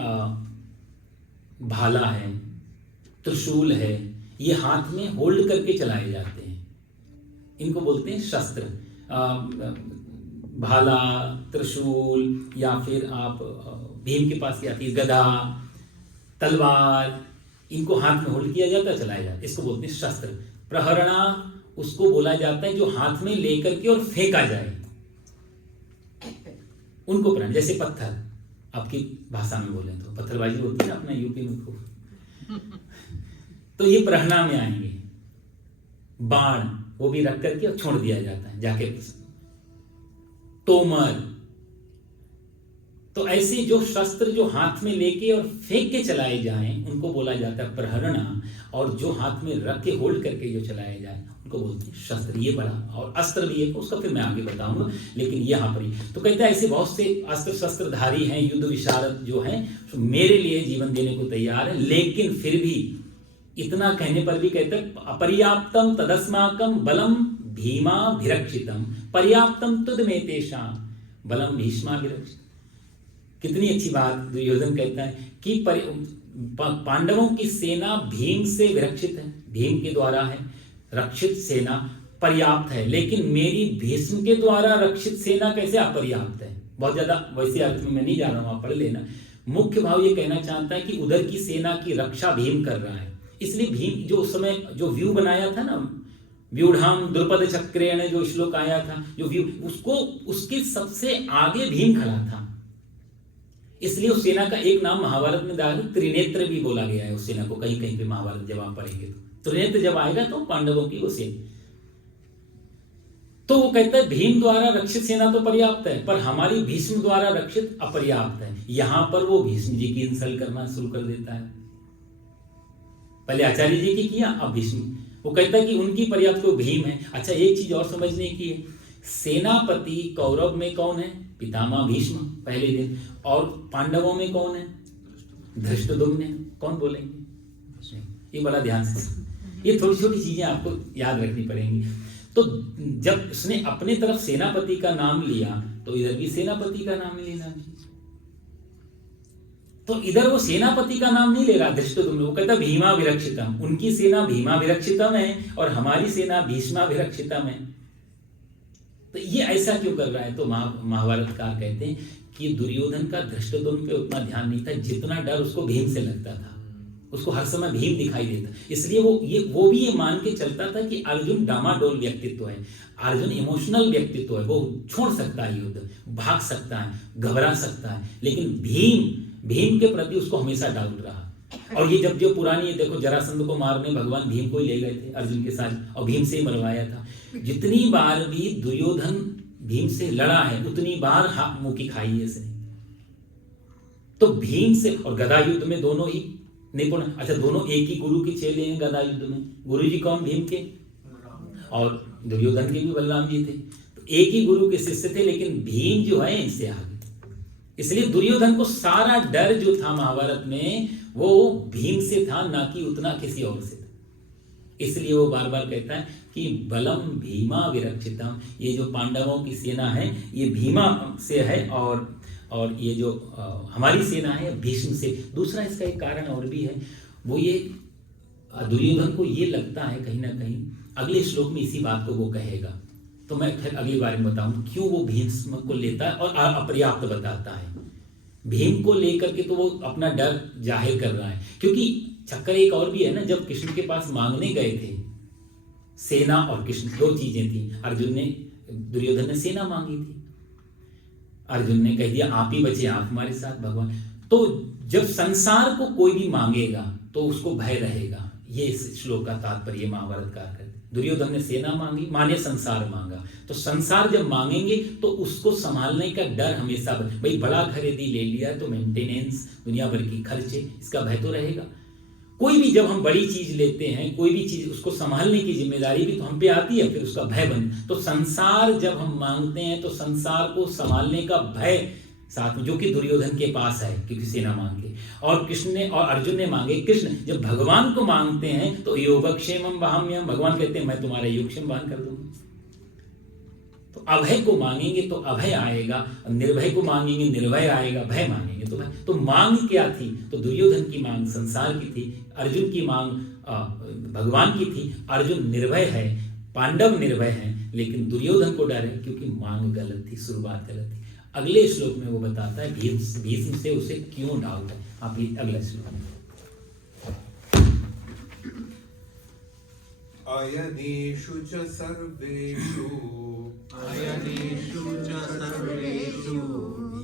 भाला है, त्रिशूल है, ये हाथ में होल्ड करके चलाए जाते हैं, इनको बोलते हैं शस्त्र। भाला, त्रिशूल, या फिर आप भीम के पास आती है गदा, तलवार, इनको हाथ में होल्ड किया जाता है, चलाया जाता है, इसको बोलते हैं शस्त्र। प्रहरणा उसको बोला जाता है जो हाथ में लेकर के और फेंका जाए, उनको प्रहरण। जैसे पत्थर, आपकी भाषा में बोले तो पत्थरबाजी होती है ना अपना यूपी में खूब, तो ये प्रहरणा में आएंगे। बाण वो भी रख करके और छोड़ दिया जाता है जाके। तोमर, तो ऐसे जो शस्त्र जो हाथ में लेके और फेंक के चलाए जाएं उनको बोला जाता है प्रहरणा, और जो हाथ में रख के होल्ड करके जो चलाए जाए उनको बोलते हैं शस्त्र। ये बड़ा, और अस्त्र भी है, उसका फिर मैं आगे बताऊंगा, लेकिन यहाँ पर ही तो कहता है ऐसे बहुत से अस्त्र शस्त्रधारी हैं, युद्ध विशारद जो हैं, मेरे लिए जीवन देने को तैयार है। लेकिन फिर भी इतना कहने पर भी कहते हैं अपर्याप्तम तदस्माकम बलम भीमाभिरक्षितम पर्याप्तम तुदमेतेषां बलम भीष्माभिरक्षितम। कितनी अच्छी बात दुर्योधन कहता है कि पांडवों की सेना भीम से विरक्षित है, भीम के द्वारा है रक्षित सेना पर्याप्त है, लेकिन मेरी भीष्म के द्वारा रक्षित सेना कैसे अपर्याप्त है। बहुत ज्यादा वैसे अर्थ में मैं नहीं जा रहा हूं, आप पढ़ लेना। मुख्य भाव ये कहना चाहता है कि उधर की सेना की रक्षा भीम कर रहा है, इसलिए भीम जो उस समय जो व्यू बनाया था ना, व्यूढ़ाम द्रुपद चक्रेण जो श्लोक आया था, जो व्यू, उसको उसके सबसे आगे भीम खड़ा था। इसलिए उस सेना का एक नाम महाभारत में त्रिनेत्र भी बोला गया है। उस सेना को कहीं कहीं पे महाभारत जब आप पढ़ेंगे तो त्रिनेत्र जब आएगा तो पांडवों की वो सेना। तो वो कहता है भीम द्वारा रक्षित सेना तो पर्याप्त है, पर हमारी भीष्म द्वारा रक्षित अपर्याप्त है। यहां पर वो भीष्म जी की इंसल्ट करना शुरू कर देता है। पहले आचार्य जी की किया, अब भीष्म। वो कहता है कि उनकी पर्याप्त को भीम है। अच्छा, एक चीज और समझने की है, सेनापति कौरव में कौन है? पितामह भीष्म पहले दिन। और पांडवों में कौन है? धृष्टद्युम्न। कौन बोलेंगे? ये बड़ा ध्यान से, ये थोड़ी छोटी चीजें आपको याद रखनी पड़ेंगी। तो जब उसने अपने तरफ सेनापति का नाम लिया तो इधर भी सेनापति का नाम लेना। तो इधर वो सेनापति का नाम नहीं ले रहा धृष्टद्युम्न, वो कहता भीमा विरक्षितम, उनकी सेना भीमा विरक्षितम है और हमारी सेना भीष्मा विरक्षितम है। तो ये ऐसा क्यों कर रहा है? तो महाभारतकार कहते हैं कि दुर्योधन का धृष्टद्युम्न पे उतना ध्यान नहीं था जितना डर उसको भीम से लगता था। उसको हर समय भीम दिखाई देता, इसलिए वो भी ये मान के चलता था कि अर्जुन डामाडोल व्यक्तित्व है, अर्जुन इमोशनल व्यक्तित्व है, वो छोड़ सकता है युद्ध, भाग सकता है, घबरा सकता है, लेकिन भीम के प्रति उसको हमेशा डाउट रहा। और ये जब जो पुरानी देखो, जरासंध को मारने भगवान भीम को ही ले गए थे अर्जुन के साथ और भीम से ही मरवाया था। जितनी बार भी दुर्योधन भीम से लड़ा है उतनी बार मुंह की खाई है इसने। तो भीम से और गदा युद्ध में दोनों ही निपुण, अच्छा दोनों एक ही गुरु के चेले हैं गदा युद्ध में। गुरु जी कौन? भीम के, और दुर्योधन के भी बलराम जी थे, तो एक ही गुरु के शिष्य थे, लेकिन भीम जो है इनसे आगे। इसलिए दुर्योधन को सारा डर जो था महाभारत में वो भीम से था, ना कि उतना किसी और से था। इसलिए वो बार बार कहता है कि बलम भीमा विरक्षितम, ये जो पांडवों की सेना है ये भीमा से है और ये जो हमारी सेना है भीष्म से। दूसरा इसका एक कारण और भी है, वो ये दुर्योधन को ये लगता है कहीं ना कहीं, अगले श्लोक में इसी बात को वो कहेगा, तो मैं फिर अगली बार में बताऊं क्यों वो भीष्म को लेता है और अपर्याप्त बताता है। भीम को लेकर के तो वो अपना डर जाहिर कर रहा है, क्योंकि चक्कर एक और भी है ना, जब कृष्ण के पास मांगने गए थे सेना और कृष्ण, दो चीजें थी। दुर्योधन ने सेना मांगी थी, अर्जुन ने कह दिया आप ही बचे, आप हमारे साथ भगवान। तो जब संसार को कोई भी मांगेगा तो उसको भय रहेगा, ये इस श्लोक का तात्पर्य महाभारतकार कहते। दुर्योधन ने सेना मांगी, माने संसार मांगा, तो संसार जब मांगेंगे तो उसको संभालने का डर हमेशा, भाई बड़ा खरीदी ले लिया तो मेंटेनेंस, दुनिया भर की खर्चे, इसका भय तो रहेगा। कोई भी जब हम बड़ी चीज लेते हैं, कोई भी चीज, उसको संभालने की जिम्मेदारी भी तो हम पे आती है, फिर उसका भय बन। तो संसार जब हम मांगते हैं तो संसार को संभालने का भय साथ में, जो कि दुर्योधन के पास है क्योंकि सेना मांगे, और कृष्ण ने और अर्जुन ने मांगे। कृष्ण जब भगवान को मांगते हैं तो योगक्षेमम वहाम्यहम्, भगवान कहते हैं मैं तुम्हारा योगक्षेम वहन कर दूंगा। तो अभय को मांगेंगे तो अभय आएगा, निर्भय को मांगेंगे निर्भय आएगा, भय मांगेंगे तो भय। तो मांग क्या थी? तो दुर्योधन की मांग संसार की थी, अर्जुन की मांग भगवान की थी। अर्जुन निर्भय है, पांडव निर्भय हैं, लेकिन दुर्योधन को डर है क्योंकि मांग गलत थी, शुरुआत गलत थी। अगले श्लोक में वो बताता है भीष्म से उसे क्यों डाउट है। आप ये अगला श्लोक में अयनेषु च सर्वेषु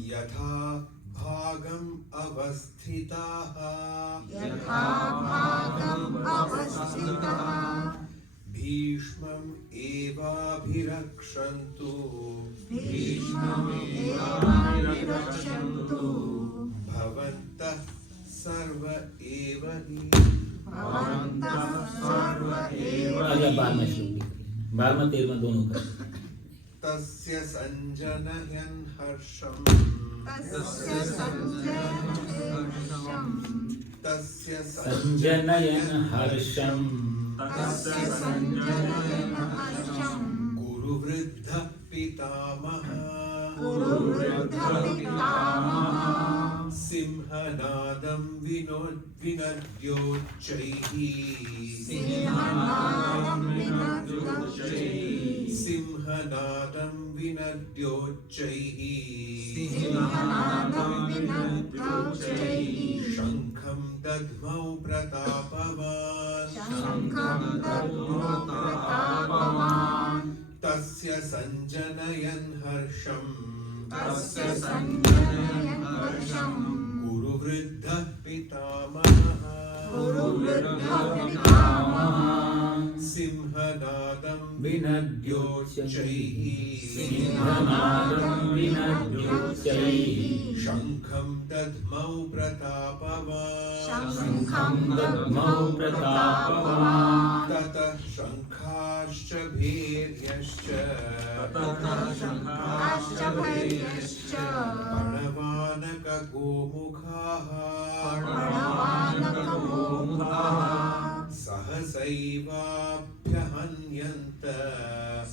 यथा भागम् अवस्थिताः भीष्मम् एवाभिरक्षन्तु भवन्तः सर्व एव हि। 12वां श्लोक, 12वां 13वां दोनों का। तस्य संजनयन् हर्षम् गुरुवृद्धः पितामहः सिंहनादं विनद्योच्चैः सिंहनादं विनद्योच्चैः शंखं दध्मौ प्रतापवान् तस्य संजनयन् हर्षम् गुरुवृद्धः पितामहः सिंहनादं विनद्योच्चैः शंखं दध्मौ प्रतापवान् ततः शंखाश्च भैर्यश्च प्रणवानकगोमुखाः सहसैवाभ्यहन्यन्त स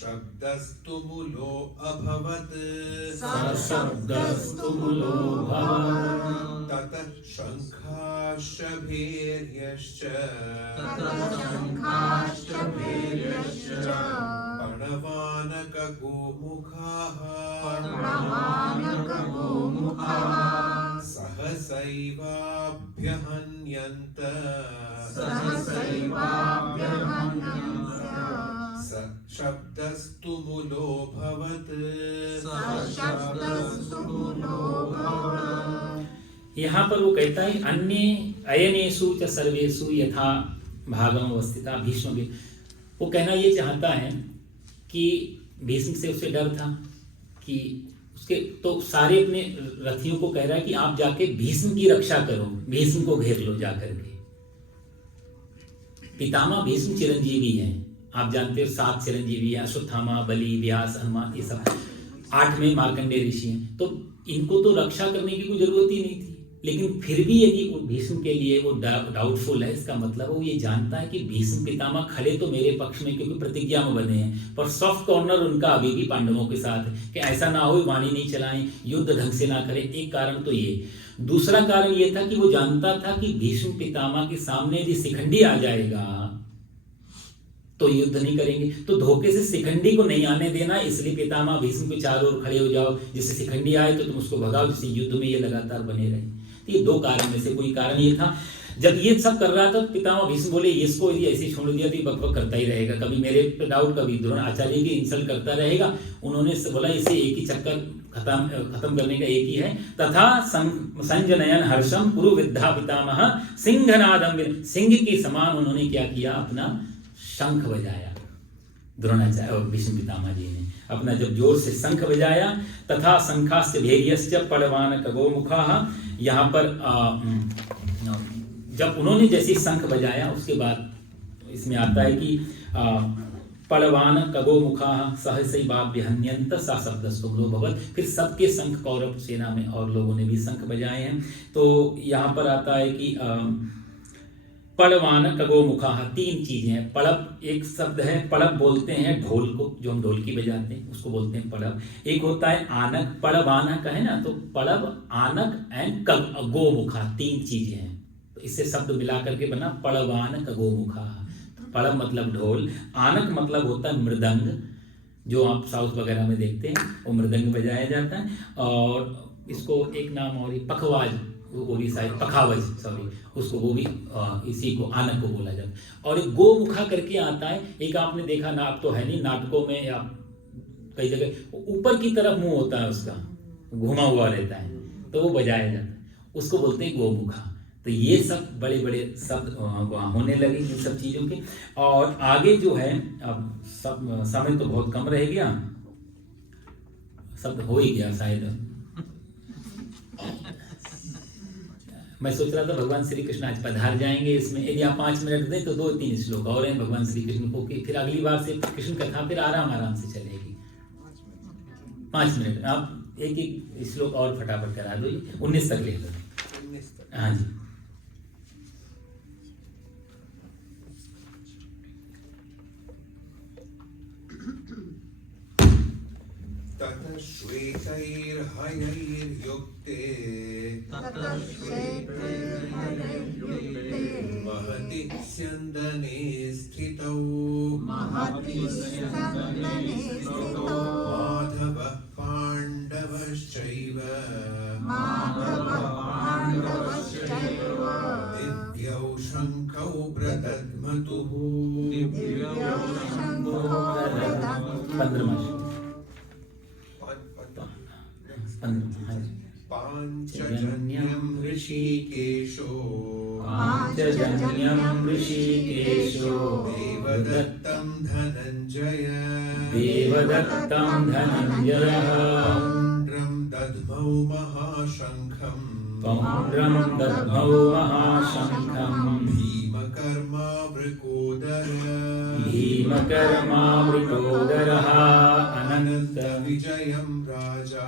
शब्दः सशब्दस्तुमुलो अभवत् सशब्दस्तु मूलोऽभवत्। ततः शङ्खाश्च भैर्यश्च प्रणवानकगोमुखाः सहसैवाभ्यहन्यन्त सशब्दस्तुमुलोऽभवत्। यहाँ पर वो कहता है अन्य अयनेषु च सर्वेषु यथा भागम अवस्थिता भीष्म भी। वो कहना ये चाहता है कि भीष्म से उसे डर था कि उसके तो सारे अपने रथियों को कह रहा है कि आप जाके भीष्म की रक्षा करो, भीष्म को घेर लो जाकर के। पितामह भीष्म चिरंजीवी हैं, आप जानते हो 7 चिरंजीवी हैं, अश्वत्थामा, बलि, व्यास, हनुमान, ये सब 8वें मार्कंडेय ऋषि हैं। तो इनको तो रक्षा करने की कोई जरूरत ही नहीं थी, लेकिन फिर भी यदि भीष्म के लिए वो डाउटफुल है, इसका मतलब वो ये जानता है कि भीष्म पितामह खड़े तो मेरे पक्ष में क्योंकि प्रतिज्ञा में बने हैं, पर सॉफ्ट कॉर्नर उनका अभी भी पांडवों के साथ है कि ऐसा ना हो वाणी नहीं चलाएं, युद्ध ढंग से ना करें। एक कारण तो ये। दूसरा कारण ये था कि वो जानता था कि भीष्म पितामह के सामने यदि शिखंडी आ जाएगा तो युद्ध नहीं करेंगे, तो धोखे से शिखंडी को नहीं आने देना, इसलिए पितामह भीष्म के चारों ओर खड़े हो जाओ, जिससे शिखंडी आए तो तुम उसको भगाओ, जिससे युद्ध में ये लगातार बने रहे। तो ये 2 कारण में से कोई कारण ये था। जब ये सब कर रहा था पितामह भीष्म बोले इसको यदि ऐसे छोड़ दिया तो ये बकबक करता ही रहेगा, कभी मेरे पे डाउट, कभी द्रोणाचार्य की इंसल्ट करता रहेगा। उन्होंने बोला इसे एक ही चक्कर खत्म करने का एक ही है। तथा संजनयन हर्षम कुरु विद्धा पितामह सिंहनादम, सिंह के समान उन्होंने क्या किया, अपना शंख बजाया। द्रोणाचार्य और भीष्म पितामह जी ने अपना जब जोर से शंख बजाया। तथा शंखाश्च भैर्यश्च पड़वानक गोमुखाः। यहाँ पर जब उन्होंने जैसे शंख बजाया उसके बाद इसमें आता है कि पड़वानक गोमुखाः सहसैवाभ्यहन्यन्त सशब्दस्तु मूलोऽभवत्। फिर सबके शंख कौरव सेना में और लोगों ने भी शंख बजाए हैं। तो यहाँ पर आता है कि पड़वानक गोमुखाः 3 चीजें हैं। पड़ब एक शब्द है, पड़ब बोलते हैं ढोल को, जो हम ढोलकी बजाते हैं उसको बोलते हैं पड़ब। एक होता है आनक, पड़ब आनक है ना, तो पड़ब आनक एंड गोमुखा 3 चीजें हैं। तो इससे शब्द मिला करके बना पड़वानक गोमुखाः। पड़ब मतलब ढोल, आनक मतलब होता है मृदंग, जो आप साउथ वगैरह में देखते हैं वो मृदंग बजाया जाता है। और इसको एक नाम और पखवाज, वो भी शायद पखावज, सॉरी, उसको वो भी इसी को आनक को बोला जाता है। और एक गोमुखा करके आता है, एक आपने देखा ना, अब तो है नहीं, नाटकों में या कई जगह ऊपर की तरफ मुंह होता है उसका, घुमा हुआ रहता है, तो वो बजाया जाता है, उसको बोलते हैं गोमुखा। तो ये सब बड़े बड़े शब्द होने लगे इन सब चीज़ों के। और आगे जो है, अब सब समय तो बहुत कम रह गया, शब्द हो ही गया शायद। मैं सोच रहा था भगवान श्री कृष्ण आज पधार जाएंगे इसमें, यदि आप 5 मिनट दें तो 2-3 श्लोक और हैं भगवान श्री कृष्ण को, कि फिर अगली बार से कृष्ण कथा फिर आराम से चलेगी। 5 मिनट आप एक श्लोक और फटाफट करा दो, 19 तक ले लो। हाँ जी। ततः श्वेतैर्हयैर्युक्ते महति स्यन्दने स्थितौ माधवः पाण्डवश्चैव दिव्यौ शङ्खौ प्रदध्मतुः। 15 पाञ्चजन्यं ऋषिकेशो देवदत्तं धनञ्जयः पौण्ड्रं दद्मौ महाशङ्खम् भीमकर्मावृकोदरः अनन्तविजयं राजा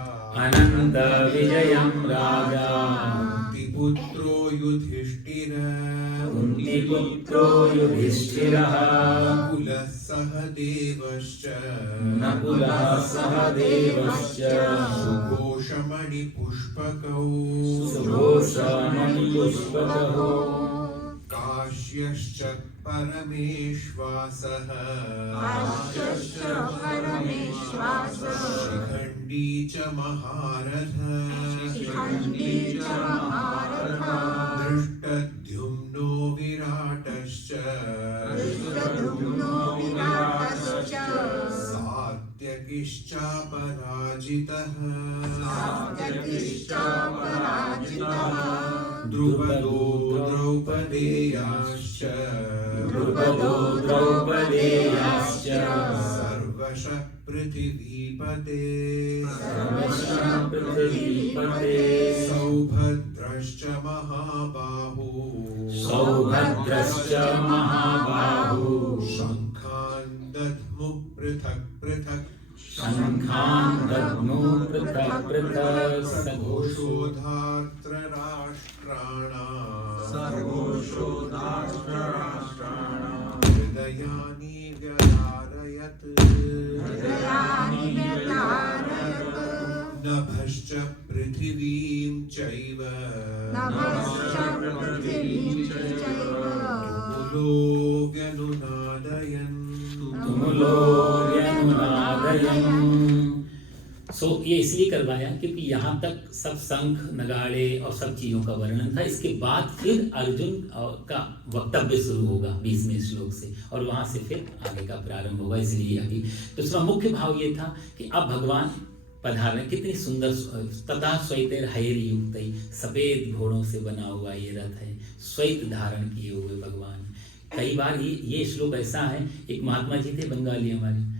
पुत्रो युधिष्ठिरः कुन्तीपुत्रो युधिष्ठिरः नकुलः सहदेवश्च नकुलः सहदेवश्च सुघोषमणिपुष्पकौ सुघोषमणिपुष्पकौ काश्यश्च परमेश्वासः शिखण्डी च महारथः दृष्टद्युम्नो विराटश्च सात्यकिश्चापराजितः द्रुपदो द्रौपदेयाश्च सर्वशः पृथिवीपते सौभद्रश्च महाबाहु शङ्खान् दध्मुः पृथक् पृथक् सर्वोषोधार्त्रराष्ट्राणाम् हृदयानि व्यधारयत् नभश्च पृथिवीं चैव तुमुलो व्यनुनादयन् सो ये इसलिए करवाया क्योंकि यहाँ तक सब शंख नगाड़े और सब चीजों का वर्णन था। इसके बाद फिर अर्जुन का वक्तव्य शुरू होगा 20वें श्लोक से और वहां से फिर आगे का प्रारंभ होगा। इसलिए अभी तो इसका मुख्य भाव ये था कि अब भगवान पधार रहे। कितनी सुंदर तथा श्वेतर हयर युक्त सफेद घोड़ों से बना हुआ ये रथ है, श्वेत धारण किए हुए भगवान। कई बार ये श्लोक ऐसा है, एक महात्मा जी थे बंगाली हमारे,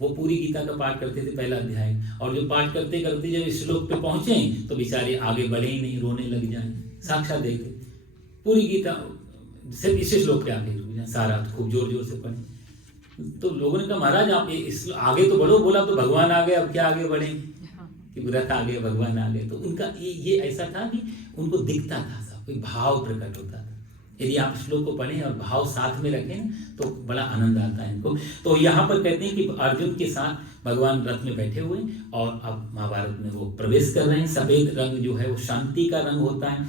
वो पूरी गीता का पाठ करते थे पहला अध्याय, और जो पाठ करते करते जब इस श्लोक पे पहुंचे तो बेचारे आगे बढ़े ही नहीं, रोने लग जाए। साक्षात देखते पूरी गीता सिर्फ इसी श्लोक पे आगे रुक जाए, सारा खूब जोर जोर से पढ़े। तो लोगों ने कहा महाराज आप इस आगे तो बढ़ो, बोला तो भगवान आ गए, अब क्या आगे बढ़े कि रथ आ गए, भगवान आ गए। तो उनका ये ऐसा था कि उनको दिखता था, सब कोई भाव प्रकट होता था। यदि आप श्लोक को पढ़ें और भाव साथ में रखें तो बड़ा आनंद आता है इनको। तो यहाँ पर कहते हैं कि अर्जुन के साथ भगवान रथ में बैठे हुए और अब महाभारत में वो प्रवेश कर रहे हैं। सफेद रंग जो है वो शांति का रंग होता है।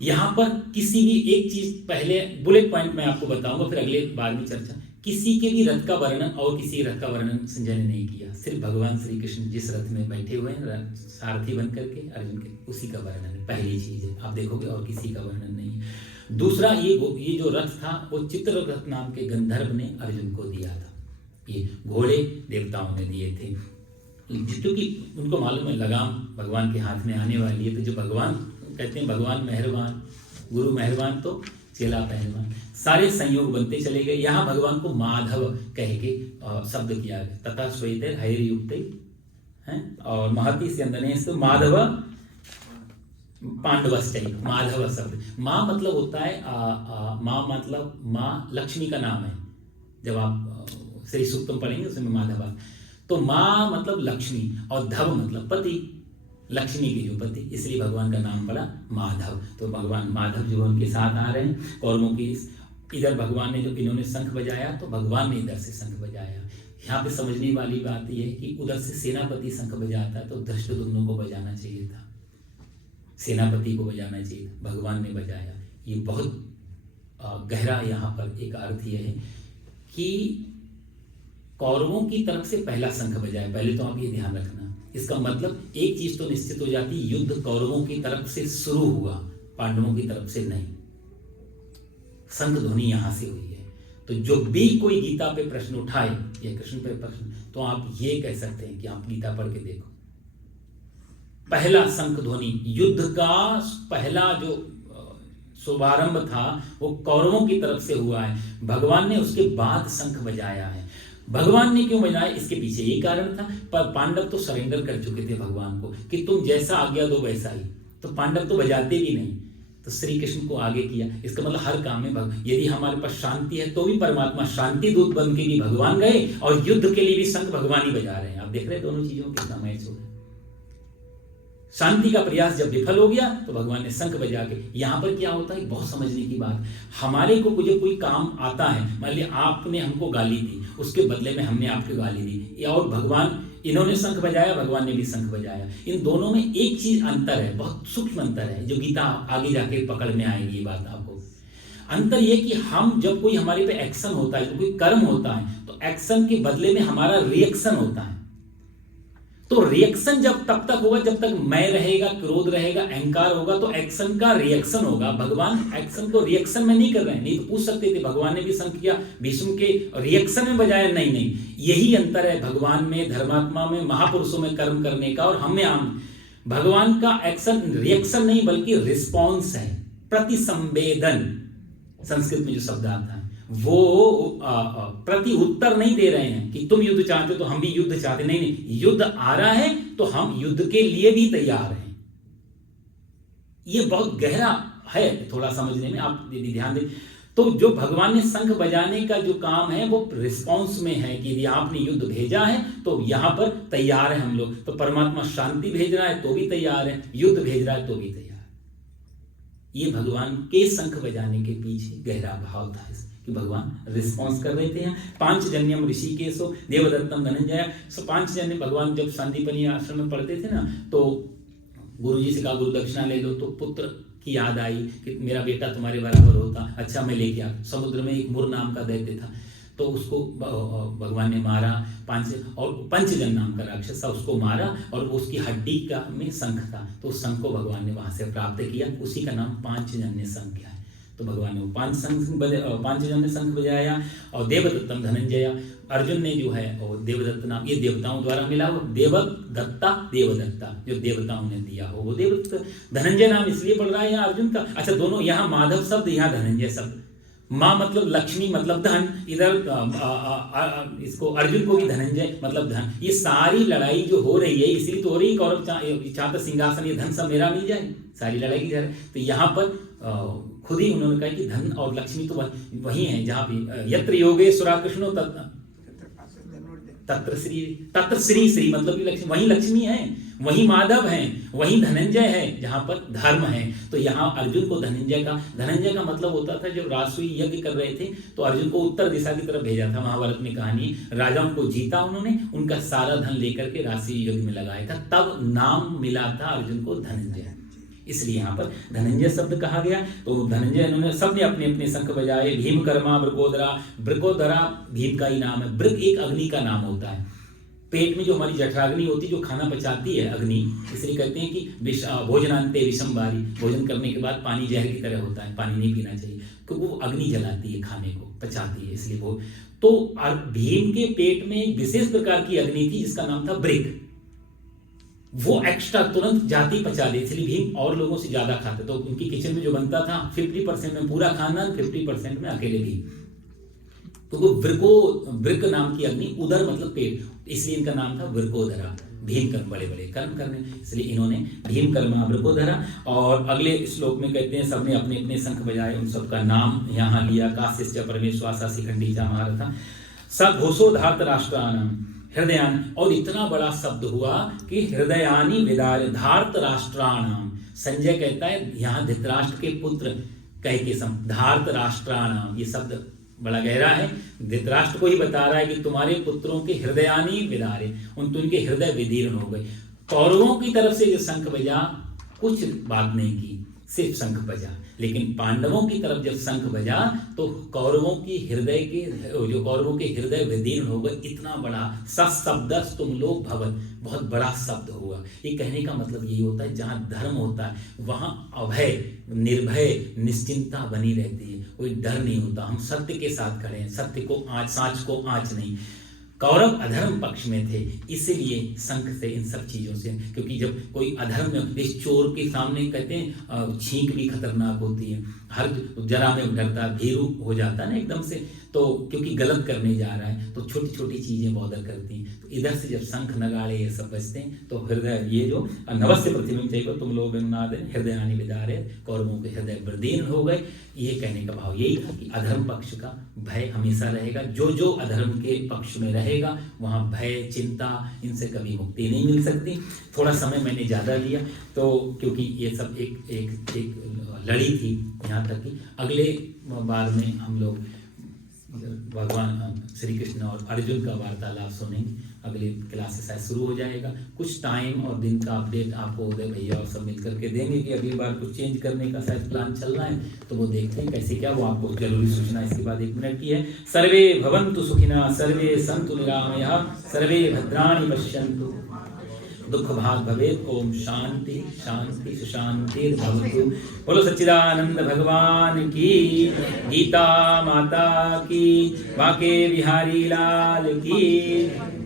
यहाँ पर किसी भी एक चीज पहले बुलेट पॉइंट में आपको बताऊंगा, फिर अगले बार में चर्चा। किसी के भी रथ का वर्णन और किसी रथ का वर्णन संजय ने नहीं किया, सिर्फ भगवान श्री कृष्ण जिस रथ में बैठे हुए हैं सारथी बन करके अर्जुन के, उसी का वर्णन है। पहली चीज है, आप देखोगे और किसी का वर्णन नहीं है। दूसरा ये जो रथ था वो चित्ररथ नाम के गंधर्व ने अर्जुन को दिया था। ये घोड़े देवताओं ने दिए थे, क्योंकि उनको मालूम है लगाम भगवान के हाथ में आने वाली है। तो जो भगवान कहते हैं भगवान मेहरबान, गुरु मेहरबान तो चेला पहलवान, सारे संयोग बनते चले गए। यहाँ भगवान को माधव कह के शब्द किया गया, तथा श्वेत हयर युक्त है और महती से अंदर तो माधव पांडवश्चैव, माधव शब्द। माँ मतलब होता है माँ मतलब माँ लक्ष्मी का नाम है। जब आप श्री सूक्तम पढ़ेंगे उसमें माधव, तो माँ मतलब लक्ष्मी और धव मतलब पति, लक्ष्मी के जो पति, इसलिए भगवान का नाम पड़ा माधव। तो भगवान माधव जो उनके साथ आ रहे हैं कौरवों की। इधर भगवान ने जो इन्होंने शंख बजाया तो भगवान ने इधर से शंख बजाया। यहाँ पे समझने वाली बात यह है कि उधर से सेनापति शंख बजाता है तो धृष्टद्युम्न को बजाना चाहिए था, सेनापति को बजाना चाहिए था, भगवान ने बजाया। ये बहुत गहरा यहाँ पर एक अर्थ यह है कि कौरवों की तरफ से पहला शंख बजाया। पहले तो आप ये ध्यान रखना, इसका मतलब एक चीज तो निश्चित हो जाती, युद्ध कौरवों की तरफ से शुरू हुआ, पांडवों की तरफ से नहीं। शंख ध्वनि यहां से हुई है। तो जो भी कोई गीता पे प्रश्न उठाए या कृष्ण पे प्रश्न, तो आप ये कह सकते हैं कि आप गीता पढ़ के देखो, पहला शंख ध्वनि युद्ध का पहला जो शुभारंभ था वो कौरवों की तरफ से हुआ है। भगवान ने उसके बाद शंख बजाया है। भगवान ने क्यों बजाया, इसके पीछे यही कारण था। पर पांडव तो सरेंडर कर चुके थे भगवान को कि तुम जैसा आज्ञा दो वैसा ही, तो पांडव तो बजाते भी नहीं, तो श्री कृष्ण को आगे किया। इसका मतलब हर काम में यदि हमारे पास शांति है तो भी परमात्मा शांति दूत बन के भी भगवान गए और युद्ध के लिए भी शंख भगवान ही बजा रहे हैं। आप देख रहे हैं दोनों चीजों के मैच हो रहा है। शांति का प्रयास जब विफल हो गया तो भगवान ने शंख बजा के, यहाँ पर क्या होता है, बहुत समझने की बात, हमारे को जब कोई काम आता है, मान लिया आपने हमको गाली दी, उसके बदले में हमने आपको गाली दी, और भगवान, इन्होंने शंख बजाया, भगवान ने भी शंख बजाया, इन दोनों में एक चीज अंतर है, बहुत सूक्ष्म अंतर है, जो गीता आगे जाके पकड़ में आएगी ये बात आपको। अंतर ये कि हम जब कोई हमारे पे एक्शन होता है, कोई कर्म होता है, तो एक्शन के बदले में हमारा रिएक्शन होता है। तो रिएक्शन जब तब तक होगा जब तक मैं रहेगा, क्रोध रहेगा, अहंकार होगा, तो एक्शन का रिएक्शन होगा। भगवान एक्शन को रिएक्शन में नहीं कर रहे हैं। नहीं तो पूछ सकते थे भगवान ने भी शंख किया, भीष्म के रिएक्शन में बजाया, नहीं नहीं, यही अंतर है भगवान में, धर्मात्मा में, महापुरुषों में कर्म करने का और हमें आम। भगवान का एक्शन रिएक्शन नहीं बल्कि रिस्पॉन्स है, प्रतिसंवेदन संस्कृत में जो शब्द आता है, वो प्रति उत्तर नहीं दे रहे हैं कि तुम युद्ध चाहते हो तो हम भी युद्ध चाहते, नहीं नहीं, युद्ध आ रहा है तो हम युद्ध के लिए भी तैयार हैं। ये बहुत गहरा है थोड़ा समझने में, आप यदि ध्यान दें तो जो भगवान ने शंख बजाने का जो काम है वो रिस्पॉन्स में है कि यदि आपने युद्ध भेजा है तो यहां पर तैयार है हम लोग। तो परमात्मा शांति भेज रहा है तो भी तैयार है, युद्ध भेज रहा है तो भी तैयार। ये भगवान के शंख बजाने के पीछे गहरा भाव था कि भगवान रिस्पॉन्स कर रहे थे। पांचजन्यम ऋषिकेशो देवदत्तम धनंजय। सो पांचजन्य भगवान जब संदीपनी आश्रम में पढ़ते थे ना, तो गुरुजी से कहा गुरु दक्षिणा ले लो, तो पुत्र की याद आई कि मेरा बेटा तुम्हारे बराबर होता, अच्छा मैं लेके आ। समुद्र में एक मुर नाम का दैत्य था, तो उसको भगवान ने मारा, पंचजन नाम का राक्षस था, उसको मारा, और उसकी हड्डी का में शंख था, तो उस शंख को भगवान ने वहां से प्राप्त किया, उसी का नाम पांचजन्य शंख है। तो भगवान ने पांचजन्य शंख बजाया। और देवदत्तम धनंजय, अर्जुन ने जो है वो देवदत्त नाम, ये देवताओं द्वारा मिला हो, देवदत्ता देवदत्ता, जो देवताओं ने दिया हो वो देवदत्त। धनंजय नाम इसलिए पड़ रहा है यहाँ अर्जुन का। अच्छा, दोनों यहाँ माधव शब्द, यहाँ धनंजय शब्द। माँ मतलब लक्ष्मी मतलब धन, इधर इसको अर्जुन को भी धनंजय मतलब धन। ये सारी लड़ाई जो हो रही है इसलिए तो हो रही है, कौरव चाहता सिंहासन ये धन सब मेरा मिल जाए, सारी लड़ाई की जा रही है। तो यहाँ पर खुद ही उन्होंने कहा कि धन और लक्ष्मी तो वही है जहाँ भी यत्र योगेश्वरा कृष्णो तत्र श्री, श्री मतलब कि लक्ष्मी, वही लक्ष्मी है, वही माधव है, वही धनंजय है जहाँ पर धर्म है। तो यहाँ अर्जुन को धनंजय का मतलब होता था, जब राजसूय यज्ञ कर रहे थे तो अर्जुन को उत्तर दिशा की तरफ भेजा था। महाभारत में कहानी, राजाओं को जीता उन्होंने, उनका सारा धन लेकर के राजसूय यज्ञ में लगाया था, तब नाम मिला था अर्जुन को धनंजय, इसलिए यहाँ पर धनंजय शब्द कहा गया। तो धनंजय इन्होंने सबने अपने अपने शंख बजाए। भीमकर्मा वृकोदरा, वृकोदरा भीम का ही नाम है। वृक एक अग्नि का नाम होता है, पेट में जो हमारी जठराग्नि होती है जो खाना पचाती है अग्नि, इसलिए कहते हैं कि भोजनांते विषमवारी, भोजन करने के बाद पानी जहर की तरह होता है, पानी नहीं पीना चाहिए क्योंकि वो अग्नि जलाती है, खाने को पचाती है, इसलिए वो। तो भीम के पेट में एक विशेष प्रकार की अग्नि थी जिसका नाम था वृक, वो एक्स्ट्रा तुरंत जाती पचा दी, इसलिए भीम और लोगों से ज्यादा खाते। तो उनकी किचन में जो बनता था 50% में पूरा खानदान, 50% में अकेले भी। तो वो वृक नाम की अग्नि, उदर मतलब पेट, इसलिए इनका नाम था वृकोदरा। भीम कर्म, बड़े बड़े कर्म करने, इसलिए इन्होंने भीम कर्मा वृकोदरा। और अगले श्लोक में कहते हैं सबने अपने अपने शंख बजाए, उन सबका नाम यहाँ लिया। काश्यश्च परमेश्वासा शिखंडी चा महारथा स घोषो धार्त राष्ट्राणाम हृदयान। और इतना बड़ा शब्द हुआ कि हृदयानी विदार धार्त राष्ट्राणाम। संजय कहता है यहाँ धृतराष्ट्र के पुत्र कह के धार्त राष्ट्राणाम, ये शब्द बड़ा गहरा है, धृतराष्ट्र को ही बता रहा है कि तुम्हारे पुत्रों के हृदयानी विदारे, उनके हृदय विदीर्ण हो गए। कौरवों की तरफ से जो शंख बजा कुछ बात नहीं की, सिर्फ शंख बजा, लेकिन पांडवों की तरफ जब शंख बजा तो कौरवों के हृदय विदीर्ण हो गए। इतना बड़ा सशब्दस तुम लोग भवन, बहुत बड़ा शब्द हुआ। ये कहने का मतलब यही होता है जहाँ धर्म होता है वहाँ अभय, निर्भय, निश्चिंता बनी रहती है, कोई डर नहीं होता। हम सत्य के साथ खड़े हैं, सत्य को आँच, सांच को आँच नहीं। कौरव अधर्म पक्ष में थे, इसीलिए शंख से, इन सब चीजों से, क्योंकि जब कोई अधर्म में, इस चोर के सामने कहते हैं छींक भी खतरनाक होती है, हर जरा में डरता, भीरू हो जाता है ना एकदम से, तो क्योंकि गलत करने जा रहा है, तो छोटी छोटी चीजें बॉदर करती हैं। तो इधर से जब शंख नगाड़े ये सब बजते हैं तो हृदय, ये जो नवस्य पृथ्वी चाहिए तुम लोग हृदयानि विदारे, कौरवों के हृदय विदीर्ण हो गए। ये कहने का भाव यही था कि अधर्म पक्ष का भय हमेशा रहेगा। जो अधर्म के पक्ष में रहे रहेगा वहाँ भय चिंता इनसे कभी मुक्ति नहीं मिल सकती। थोड़ा समय मैंने ज़्यादा लिया तो क्योंकि ये सब एक लड़ी थी, यहाँ तक कि अगले बार में हम लोग भगवान श्री कृष्ण और अर्जुन का वार्तालाप सुनेंगे। अगले क्लास से शायद शुरू हो जाएगा। कुछ टाइम और दिन का अपडेट आपको उदय भैया और सब मिल करके देंगे कि अगली बार कुछ चेंज करने का शायद प्लान चल रहा है, तो वो देखते हैं कैसे क्या, वो आपको जरूरी सूचना इसके बाद 1 मिनट की है। सर्वे भवन्तु सुखिनः, सर्वे सन्तु निरामयाः, सर्वे भद्राणि पश्यन्तु, दुख भाग भवेत्। ओम शांति शांति सुशांति भवतु। बोलो सच्चिदानंद भगवान की, गीता माता की, बाके बिहारी लाल की।